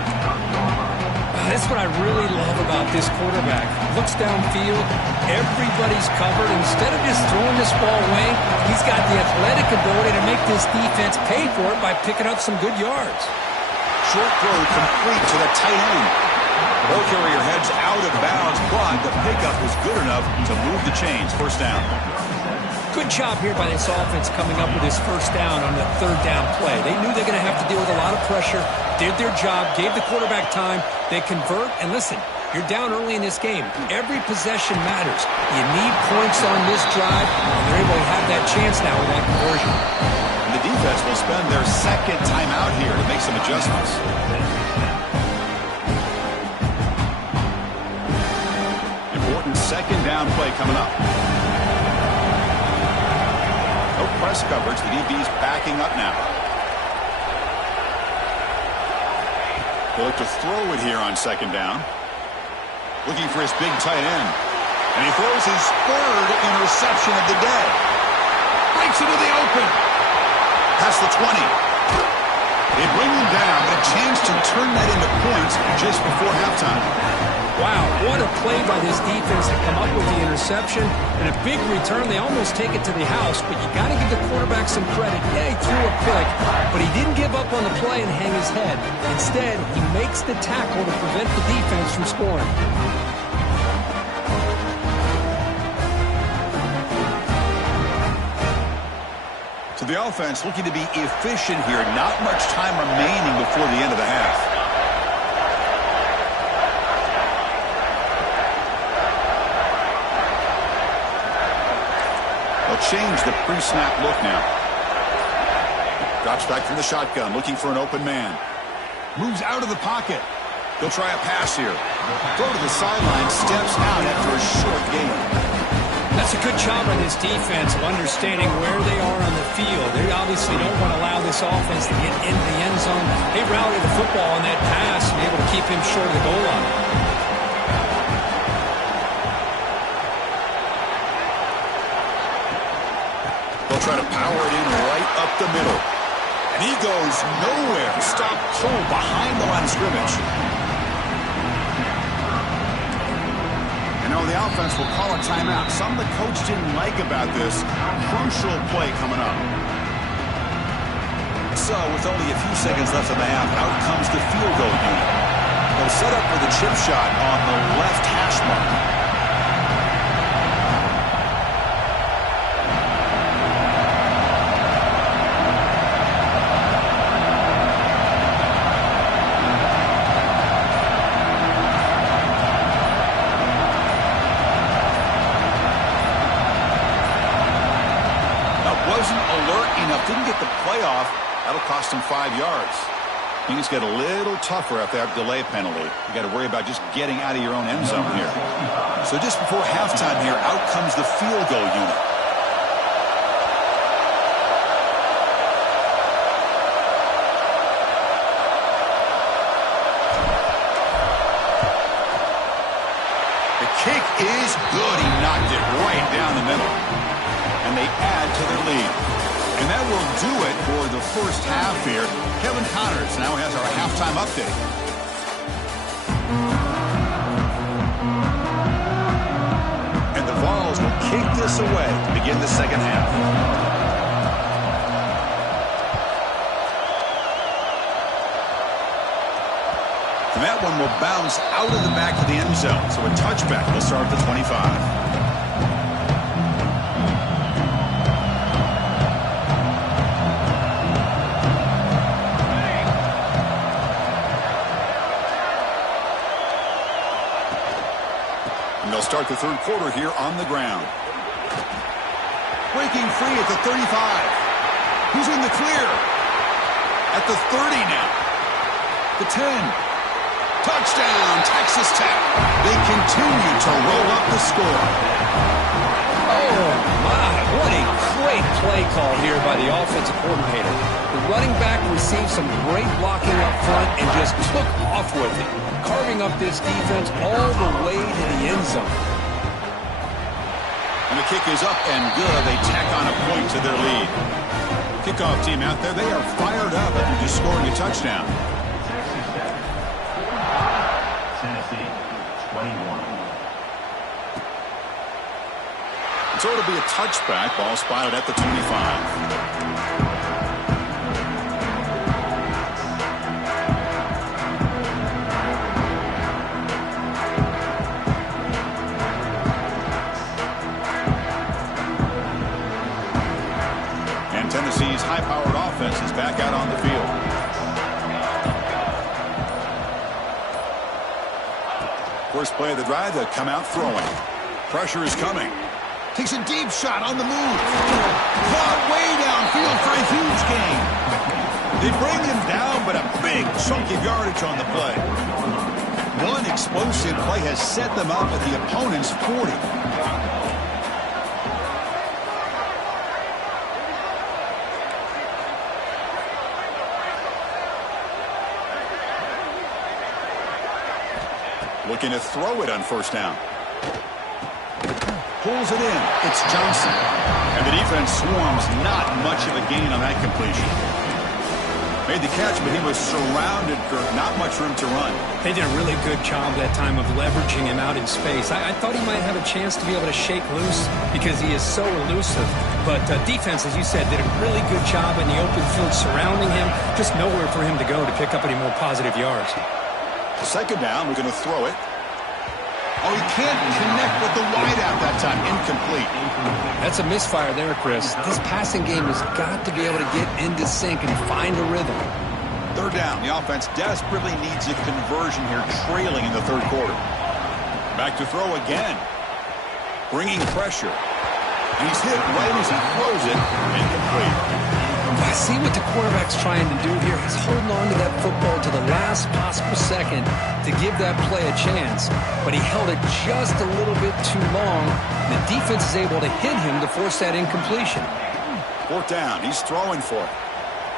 That's what I really love about this quarterback. Looks downfield. Everybody's covered. Instead of just throwing this ball away, he's got the athletic ability to make this defense pay for it by picking up some good yards. Short throw complete to the tight end. Ball carrier heads out of bounds, but the pickup was good enough to move the chains. First down. Good job here by this offense coming up with his first down on the third down play. They knew they're going to have to deal with a lot of pressure, did their job, gave the quarterback time. They convert, and listen, you're down early in this game. Every possession matters. You need points on this drive, and they're able to have that chance now with that conversion. And the defense will spend their second timeout here to make some adjustments. second down play coming up. No press coverage. The DB's backing up now. He'll look to throw it here on second down. Looking for his big tight end. And he throws his third interception of the day. Breaks into the open. Past the 20. They bring him down, but a chance to turn that into points just before halftime. Wow, what a play by this defense to come up with the interception and a big return. They almost take it to the house, but you got to give the quarterback some credit. Yeah, he threw a pick, but he didn't give up on the play and hang his head. Instead, he makes the tackle to prevent the defense from scoring. So the offense looking to be efficient here. Not much time remaining before the end of the half. Change the pre-snap look now. Drops back from the shotgun, looking for an open man. Moves out of the pocket. He'll try a pass here. Throw to the sideline, steps out after a short gain. That's a good job by this defense of understanding where they are on the field. They obviously don't want to allow this offense to get into the end zone. They rallied the football on that pass and be able to keep him short of the goal line. Try to power it in right up the middle. And he goes nowhere. Stop cold behind the line of scrimmage. And now the offense will call a timeout. Something the coach didn't like about this. Crucial play coming up. So with only a few seconds left in the half, out comes the field goal unit. They'll set up for the chip shot on the left hash mark. Didn't get the playoff. That'll cost him 5 yards. Things get a little tougher after that delay penalty. You got to worry about just getting out of your own end zone here. So just before halftime here, out comes the field goal unit. The kick is good. He knocked it right down the middle. And they add to their lead. And that will do it for the first half here. Kevin Connors now has our halftime update. And the Vols will kick this away to begin the second half. And that one will bounce out of the back of the end zone. So a touchback will start at the 25. Start the third quarter here on the ground. Breaking free at the 35. Who's in the clear? At the 30 now. The 10. Touchdown, Texas Tech. They continue to roll up the score. Oh, my. What a great play call here by the offensive coordinator. The running back received some great blocking up front and just took off with it, carving up this defense all the way to the end zone. And the kick is up and good. They tack on a point to their lead. Kickoff team out there, they are fired up after just scoring a touchdown. Tennessee, 21. So it'll be a touchback. Ball spotted at the 25. Tennessee's high-powered offense is back out on the field. First play of the drive, they'll come out throwing. Pressure is coming. Takes a deep shot on the move. Caught way downfield for a huge gain. They bring him down, but a big chunk of yardage on the play. One explosive play has set them up at the opponent's 40. Looking to throw it on first down. Pulls it in. It's Johnson. And the defense swarms. Not much of a gain on that completion. Made the catch, but he was surrounded, Kirk. Not much room to run. They did a really good job that time of leveraging him out in space. I thought he might have a chance to be able to shake loose because he is so elusive. But defense, as you said, did a really good job in the open field surrounding him. Just nowhere for him to go to pick up any more positive yards. Second down, we're going to throw it. Oh, he can't connect with the wideout that time. Incomplete. That's a misfire there, Chris. This passing game has got to be able to get into sync and find a rhythm. Third down. The offense desperately needs a conversion here, trailing in the third quarter. Back to throw again. Bringing pressure. And he's hit right as he throws it. Incomplete. I see what the quarterback's trying to do here. He's holding on to that football to the last possible second to give that play a chance. But he held it just a little bit too long. The defense is able to hit him to force that incompletion. Fourth down. He's throwing for it.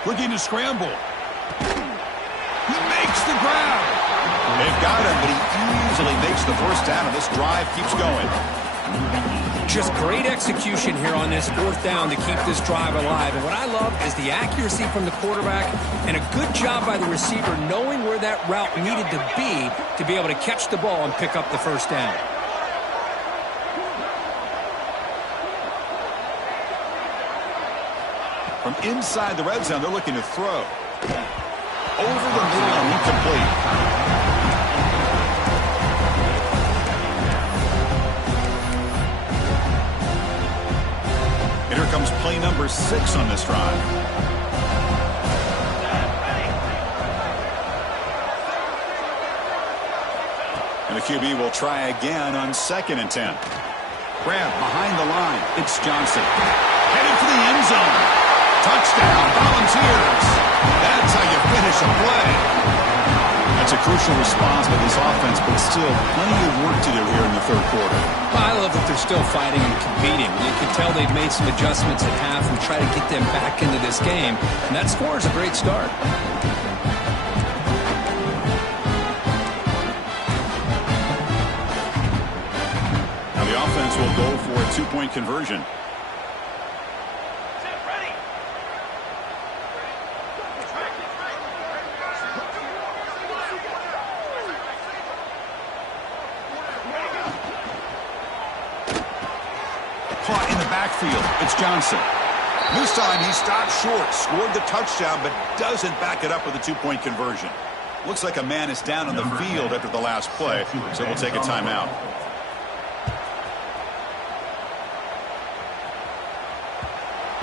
Looking to scramble. He makes the grab. They've got him, but he easily makes the first down, and this drive keeps going. Just great execution here on this fourth down to keep this drive alive. And what I love is the accuracy from the quarterback and a good job by the receiver knowing where that route needed to be able to catch the ball and pick up the first down. From inside the red zone, they're looking to throw. Over the middle and incomplete. And here comes play number 6 on this drive. And the QB will try again on 2nd and 10. Grab behind the line. It's Johnson. Heading for the end zone. Touchdown, Volunteers. That's how you finish a play. That's a crucial response by this offense, but still plenty of work to do here in the third quarter. I love that they're still fighting and competing. You can tell they've made some adjustments at half and try to get them back into this game. And that score is a great start. Now the offense will go for a 2-point conversion. Caught in the backfield. It's Johnson. This time he stopped short, scored the touchdown, but doesn't back it up with a 2-point conversion. Looks like a man is down on the field after the last play, so we'll take a timeout.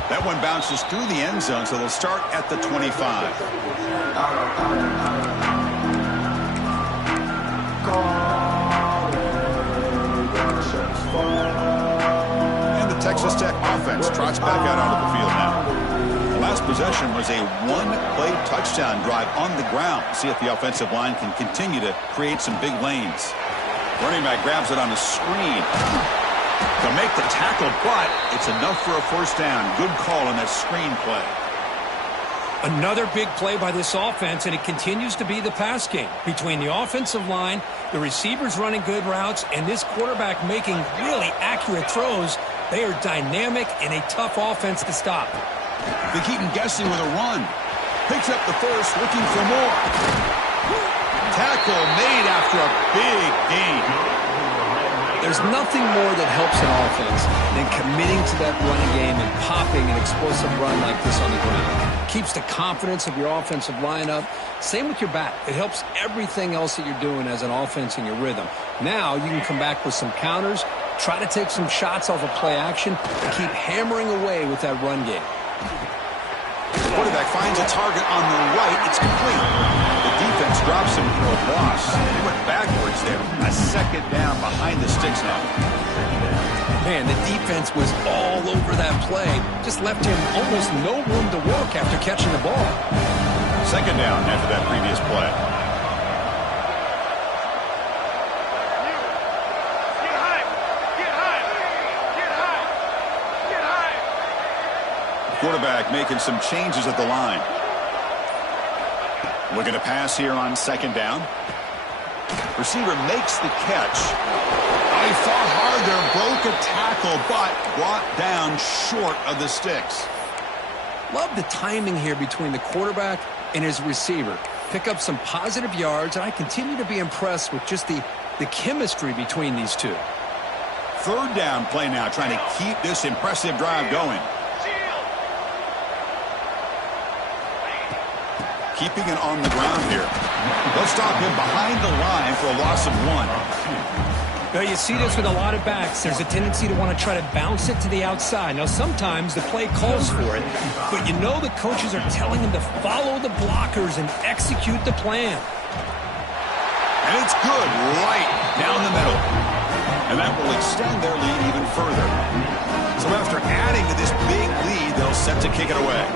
That one bounces through the end zone, so they'll start at the 25. Texas Tech offense trots back out onto the field now. The last possession was a one-play touchdown drive on the ground. See if the offensive line can continue to create some big lanes. Running back grabs it on the screen to make the tackle, but it's enough for a first down. Good call on that screen play. Another big play by this offense, and it continues to be the pass game. Between the offensive line, the receivers running good routes, and this quarterback making really accurate throws, they are dynamic and a tough offense to stop. They keep him guessing with a run. Picks up the first, looking for more. Tackle made after a big gain. There's nothing more that helps an offense than committing to that running game and popping an explosive run like this on the ground. Keeps the confidence of your offensive lineup. Same with your back. It helps everything else that you're doing as an offense in your rhythm. Now you can come back with some counters, try to take some shots off of play action, and keep hammering away with that run game. The quarterback finds a target on the right. It's complete. The defense drops him for a loss. They went backwards there. A second down behind the sticks now. Man, the defense was all over that play. Just left him almost no room to work after catching the ball. Second down after that previous play. Quarterback making some changes at the line. Looking to pass here on second down. Receiver makes the catch. He fought hard there, broke a tackle, but brought down short of the sticks. Love the timing here between the quarterback and his receiver. Pick up some positive yards, and I continue to be impressed with just the chemistry between these two. Third down play now, trying to keep this impressive drive going. Keeping it on the ground here. They'll stop him behind the line for a loss of 1. Now, you see this with a lot of backs. There's a tendency to want to try to bounce it to the outside. Now, sometimes the play calls for it, but you know the coaches are telling him to follow the blockers and execute the plan. And it's good right down the middle. And that will extend their lead even further. So after adding to this big lead, they'll set to kick it away.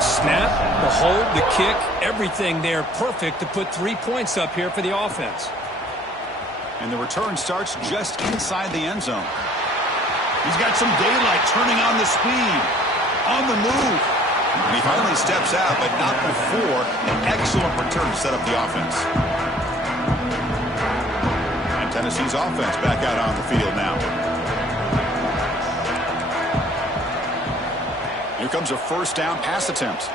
Snap, the hold, the kick, everything there perfect to put 3 points up here for the offense. And the return starts just inside the end zone. He's got some daylight, turning on the speed, on the move. And he finally steps out, but not before an excellent return to set up the offense. And Tennessee's offense back out on the field now. Here comes a first down pass attempt.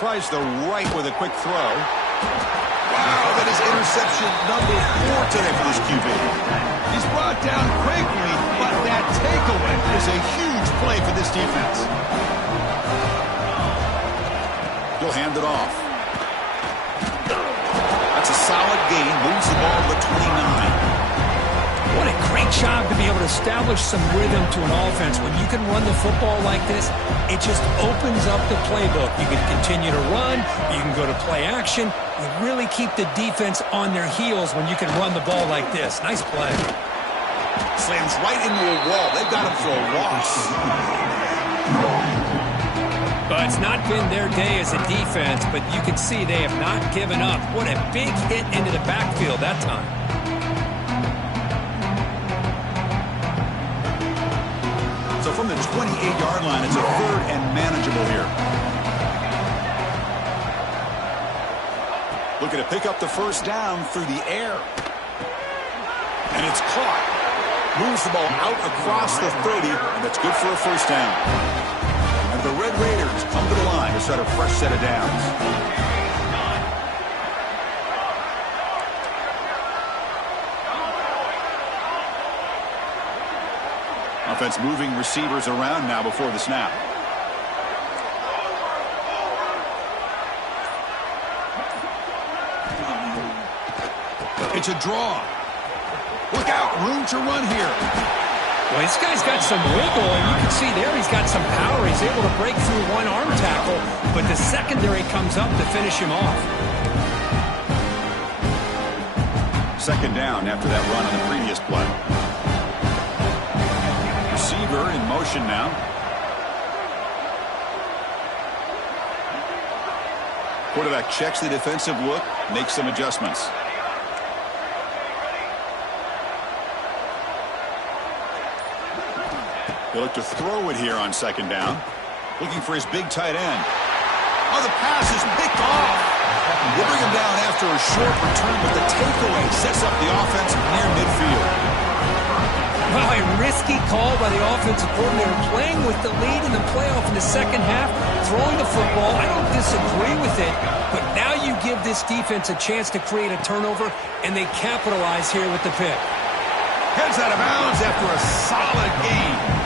Tries the right with a quick throw. Wow, that is interception number 4 today for this QB. He's brought down quickly, but that takeaway is a huge play for this defense. He'll hand it off. That's a solid gain. Moves the ball to the 29. What a great job to be able to establish some rhythm to an offense. When you can run the football like this, it just opens up the playbook. You can continue to run. You can go to play action. You really keep the defense on their heels when you can run the ball like this. Nice play. Slams right into a wall. They've got him for a loss. But it's not been their day as a defense, but you can see they have not given up. What a big hit into the backfield that time. So from the 28-yard line, it's a third and manageable here. Looking to pick up the first down through the air. And it's caught. Moves the ball out across the 30, and that's good for a first down. And the Red Raiders come to the line to start a fresh set of downs. Offense moving receivers around now before the snap. It's a draw. Look out, room to run here. Well, this guy's got some wiggle, and you can see there he's got some power. He's able to break through one arm tackle, but the secondary comes up to finish him off. Second down after that run on the previous play. Receiver in motion now. Quarterback checks the defensive look, makes some adjustments. They look to throw it here on second down. Looking for his big tight end. Oh, the pass is picked off. We'll bring him down after a short return, but the takeaway sets up the offense near midfield. Wow, a risky call by the offensive coordinator, playing with the lead in the playoff in the second half, throwing the football. I don't disagree with it, but now you give this defense a chance to create a turnover, and they capitalize here with the pick. Heads out of bounds after a solid gain.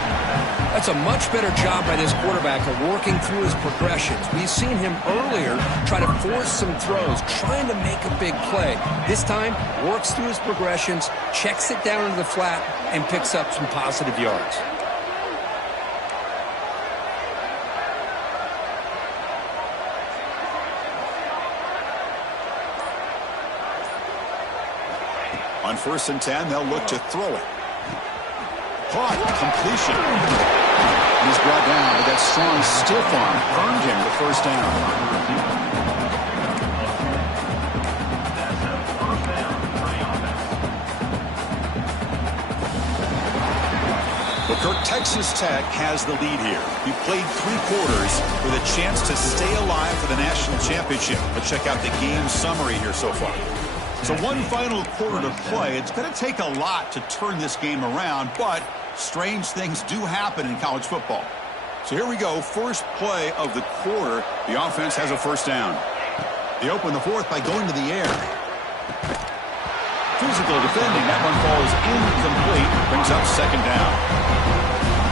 That's a much better job by this quarterback of working through his progressions. We've seen him earlier try to force some throws, trying to make a big play. This time, works through his progressions, checks it down into the flat, and picks up some positive yards. On 1st and 10, they'll look to throw it. Caught, completion. He's brought down, but that strong stiff arm earned him the first down. Kirk, Texas Tech has the lead here. You played 3 quarters with a chance to stay alive for the national championship. Let's check out the game summary here so far. So one final quarter to play. It's going to take a lot to turn this game around, but strange things do happen in college football. So here we go. First play of the quarter. The offense has a first down. They open the fourth by going to the air. Physical defending. That one falls incomplete. Brings up second down.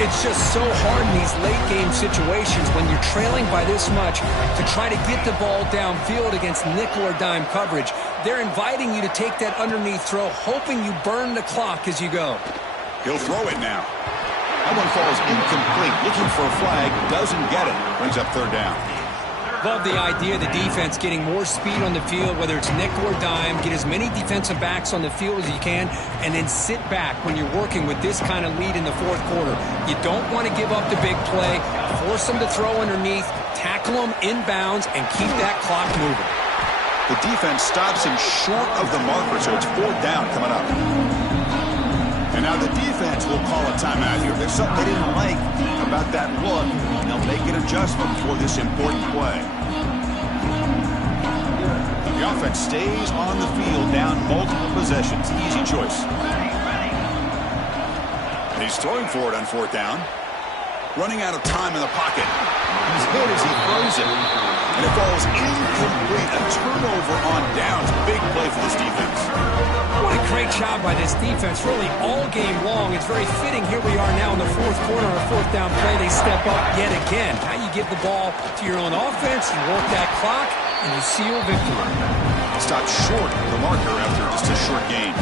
It's just so hard in these late game situations when you're trailing by this much to try to get the ball downfield against nickel or dime coverage. They're inviting you to take that underneath throw, hoping you burn the clock as you go. He'll throw it now. That one falls incomplete. Looking for a flag. Doesn't get it. Brings up third down. Love the idea of the defense getting more speed on the field, whether it's nickel or dime. Get as many defensive backs on the field as you can, and then sit back when you're working with this kind of lead in the fourth quarter. You don't want to give up the big play. Force them to throw underneath, tackle them inbounds, and keep that clock moving. The defense stops him short of the marker, so it's fourth down coming up. And now the defense will call a timeout here. There's something they didn't like about that look. They'll make an adjustment for this important play. The offense stays on the field down multiple possessions. Easy choice. And he's throwing for it on fourth down. Running out of time in the pocket. He's hit as he throws it. And it falls incomplete. A turnover on downs. Big play for this defense. What a great job by this defense, really all game long. It's very fitting. Here we are now in the fourth quarter, on a fourth down play. They step up yet again. Now you give the ball to your own offense, you work that clock, and you seal victory. Stop short of the marker after just a short gain.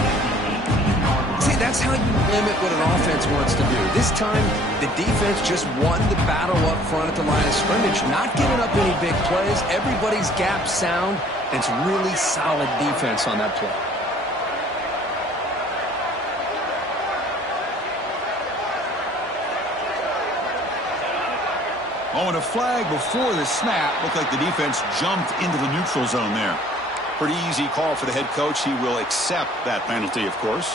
See, that's how you limit what an offense wants to do. This time, the defense just won the battle up front at the line of scrimmage, not giving up any big plays. Everybody's gap sound, and it's really solid defense on that play. Oh, and a flag before the snap. Looked like the defense jumped into the neutral zone there. Pretty easy call for the head coach. He will accept that penalty, of course.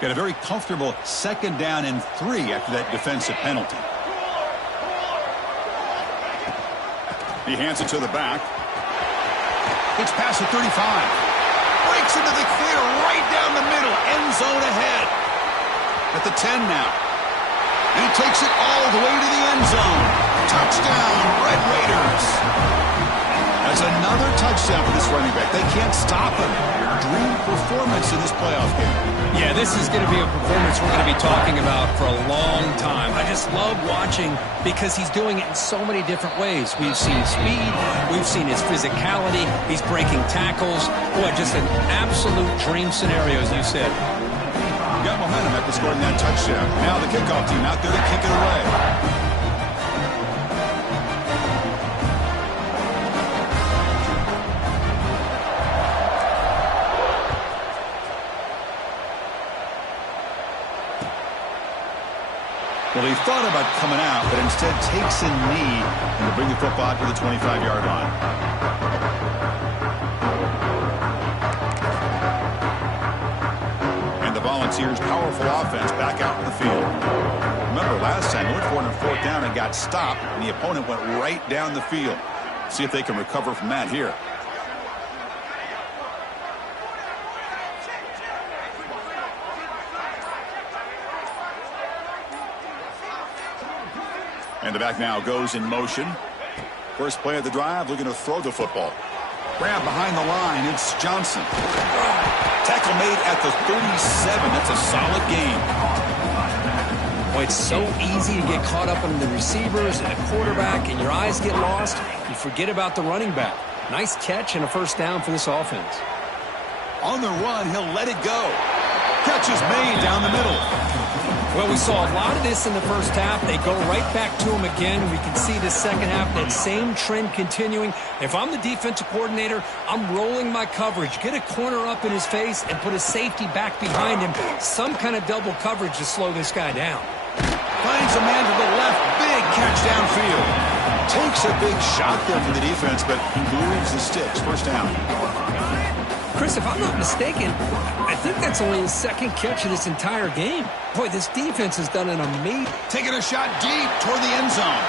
Got a very comfortable second down and 3 after that defensive penalty. He hands it to the back. It's past the 35. Breaks into the clear right down the middle. End zone ahead. At the 10 now. And he takes it all the way to the end zone. Touchdown, Red Raiders. That's another touchdown for this running back. They can't stop him. Dream performance in this playoff game. Yeah, this is going to be a performance we're going to be talking about for a long time. I just love watching because he's doing it in so many different ways. We've seen speed. We've seen his physicality. He's breaking tackles. Boy, just an absolute dream scenario, as you said. Got momentum after scoring that touchdown. Now the kickoff team out there to kick it away. Well, he thought about coming out, but instead takes a knee and to bring the football to the 25-yard line. Volunteers' powerful offense back out in the field. Remember, last time they went for it on fourth down and got stopped, and the opponent went right down the field. See if they can recover from that here. And the back now goes in motion. First play of the drive, looking to throw the football. Grab behind the line, it's Johnson. Tackle made at the 37. That's a solid game. Boy, it's so easy to get caught up on the receivers and a quarterback, and your eyes get lost. You forget about the running back. Nice catch and a first down for this offense. On the run, he'll let it go. Catch is made down the middle. Well, we saw a lot of this in the first half. They go right back to him again. We can see the second half, that same trend continuing. If I'm the defensive coordinator, I'm rolling my coverage. Get a corner up in his face and put a safety back behind him. Some kind of double coverage to slow this guy down. Finds a man to the left. Big catch downfield. Takes a big shot there from the defense, but moves the sticks. First down. Chris, if I'm not mistaken, I think that's only his second catch of this entire game. Boy, this defense has done an amazing... Taking a shot deep toward the end zone.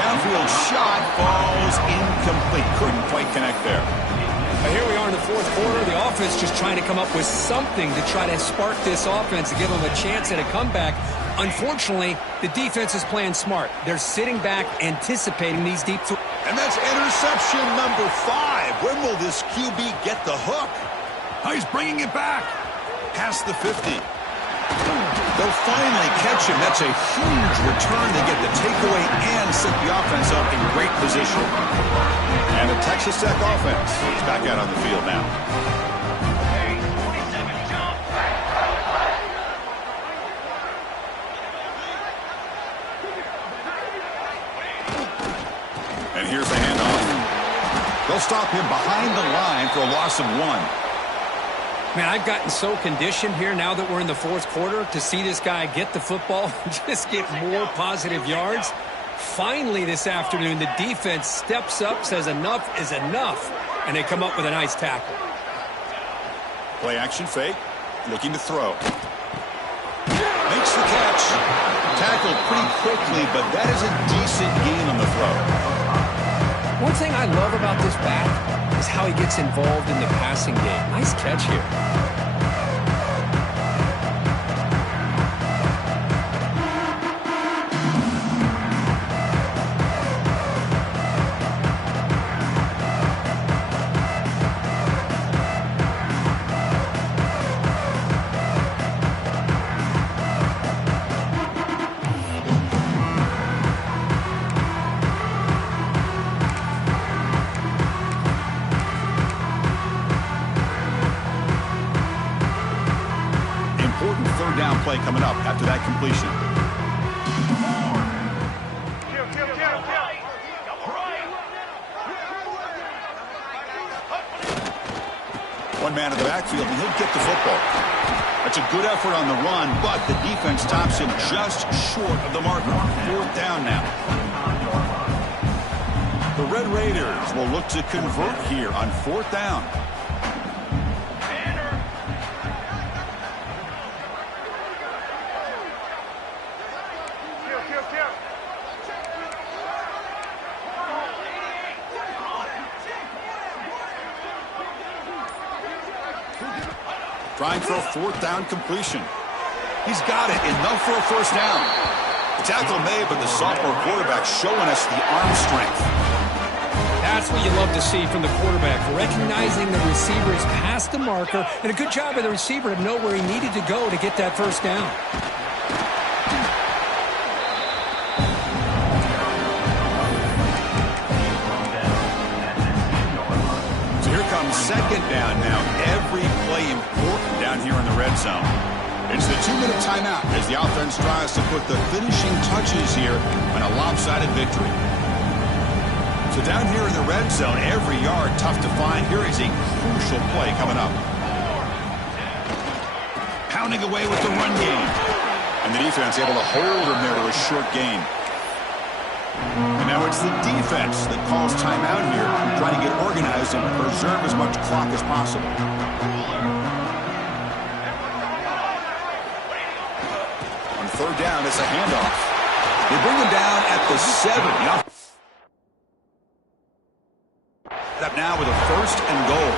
Downfield shot falls incomplete. Couldn't quite connect there. Here we are in the fourth quarter. The offense just trying to come up with something to try to spark this offense to give them a chance at a comeback. Unfortunately, the defense is playing smart. They're sitting back, anticipating these deep... And that's interception number 5. When will this QB get the hook? Oh, he's bringing it back. Past the 50. They'll finally catch him. That's a huge return to get the takeaway and set the offense up in great position. And the Texas Tech offense is back out on the field now. And here's the handoff. They'll stop him behind the line for a loss of 1. Man, I've gotten so conditioned here now that we're in the fourth quarter to see this guy get the football and just get more positive yards. Finally this afternoon, the defense steps up, says enough is enough, and they come up with a nice tackle. Play action fake, looking to throw. Makes the catch. Tackled pretty quickly, but that is a decent gain on the throw. One thing I love about this back is how he gets involved in the passing game. Nice catch here. Play coming up after that completion. One man in the backfield, and he'll get the football. That's a good effort on the run, but the defense stops him just short of the marker. 4th down now. The Red Raiders will look to convert here on 4th down. Trying for a 4th down completion. He's got it. Enough for a 1st down. The tackle made, but the sophomore quarterback showing us the arm strength. That's what you love to see from the quarterback. Recognizing the receiver's past the marker, and a good job of the receiver to know where he needed to go to get that 1st down. Second down now. Every play important down here in the red zone. It's the 2-minute timeout as the offense tries to put the finishing touches here on a lopsided victory. So down here in the red zone, every yard tough to find. Here is a crucial play coming up. Pounding away with the run game. And the defense able to hold him there to a short gain. And now it's the defense that calls timeout here, trying to get organized and preserve as much clock as possible. On 3rd down, it's a handoff. They bring him down at the 7. Up now with a 1st and goal.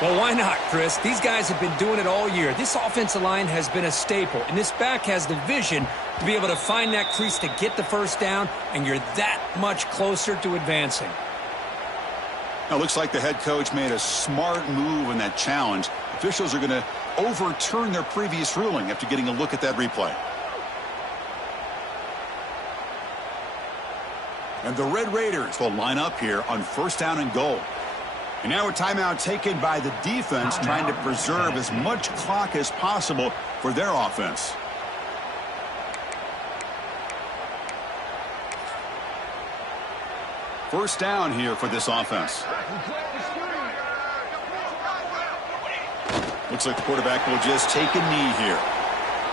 Well, why not, Chris? These guys have been doing it all year. This offensive line has been a staple, and this back has the vision to be able to find that crease to get the 1st down, and you're that much closer to advancing. Now, it looks like the head coach made a smart move in that challenge. Officials are going to overturn their previous ruling after getting a look at that replay. And the Red Raiders will line up here on 1st down and goal. And now a timeout taken by the defense, trying to preserve as much clock as possible for their offense. First down here for this offense. Looks like the quarterback will just take a knee here.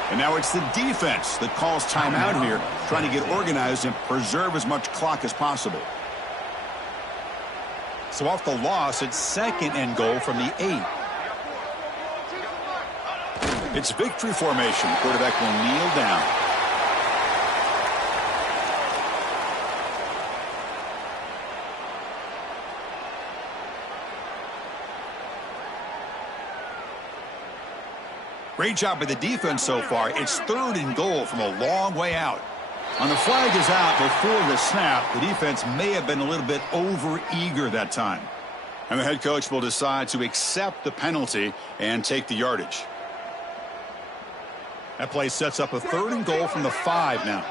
And now it's the defense that calls timeout here, trying to get organized and preserve as much clock as possible. So off the loss, it's 2nd and goal from the 8. It's victory formation. Quarterback will kneel down. Great job by the defense so far. It's 3rd and goal from a long way out. On the flag is out before the snap. The defense may have been a little bit over-eager that time. And the head coach will decide to accept the penalty and take the yardage. That play sets up a 3rd and goal from the 5 now.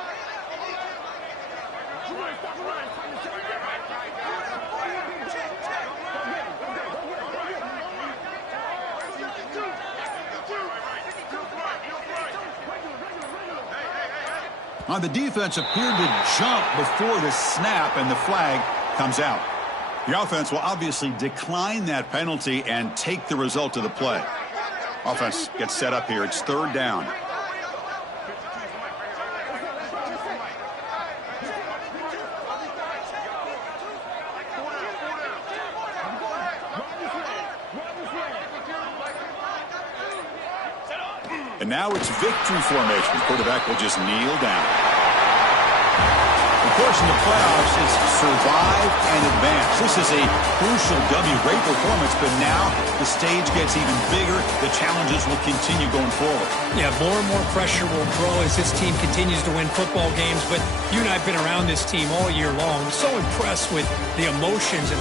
On the defense appeared to jump before the snap, and the flag comes out. The offense will obviously decline that penalty and take the result of the play. Offense gets set up here. It's 3rd down. And now it's victory formation. The quarterback will just kneel down. Of course, in the playoffs, it's survive and advance. This is a crucial W. Great performance, but now the stage gets even bigger. The challenges will continue going forward. Yeah, more and more pressure will grow as this team continues to win football games. But you and I have been around this team all year long. So impressed with the emotions and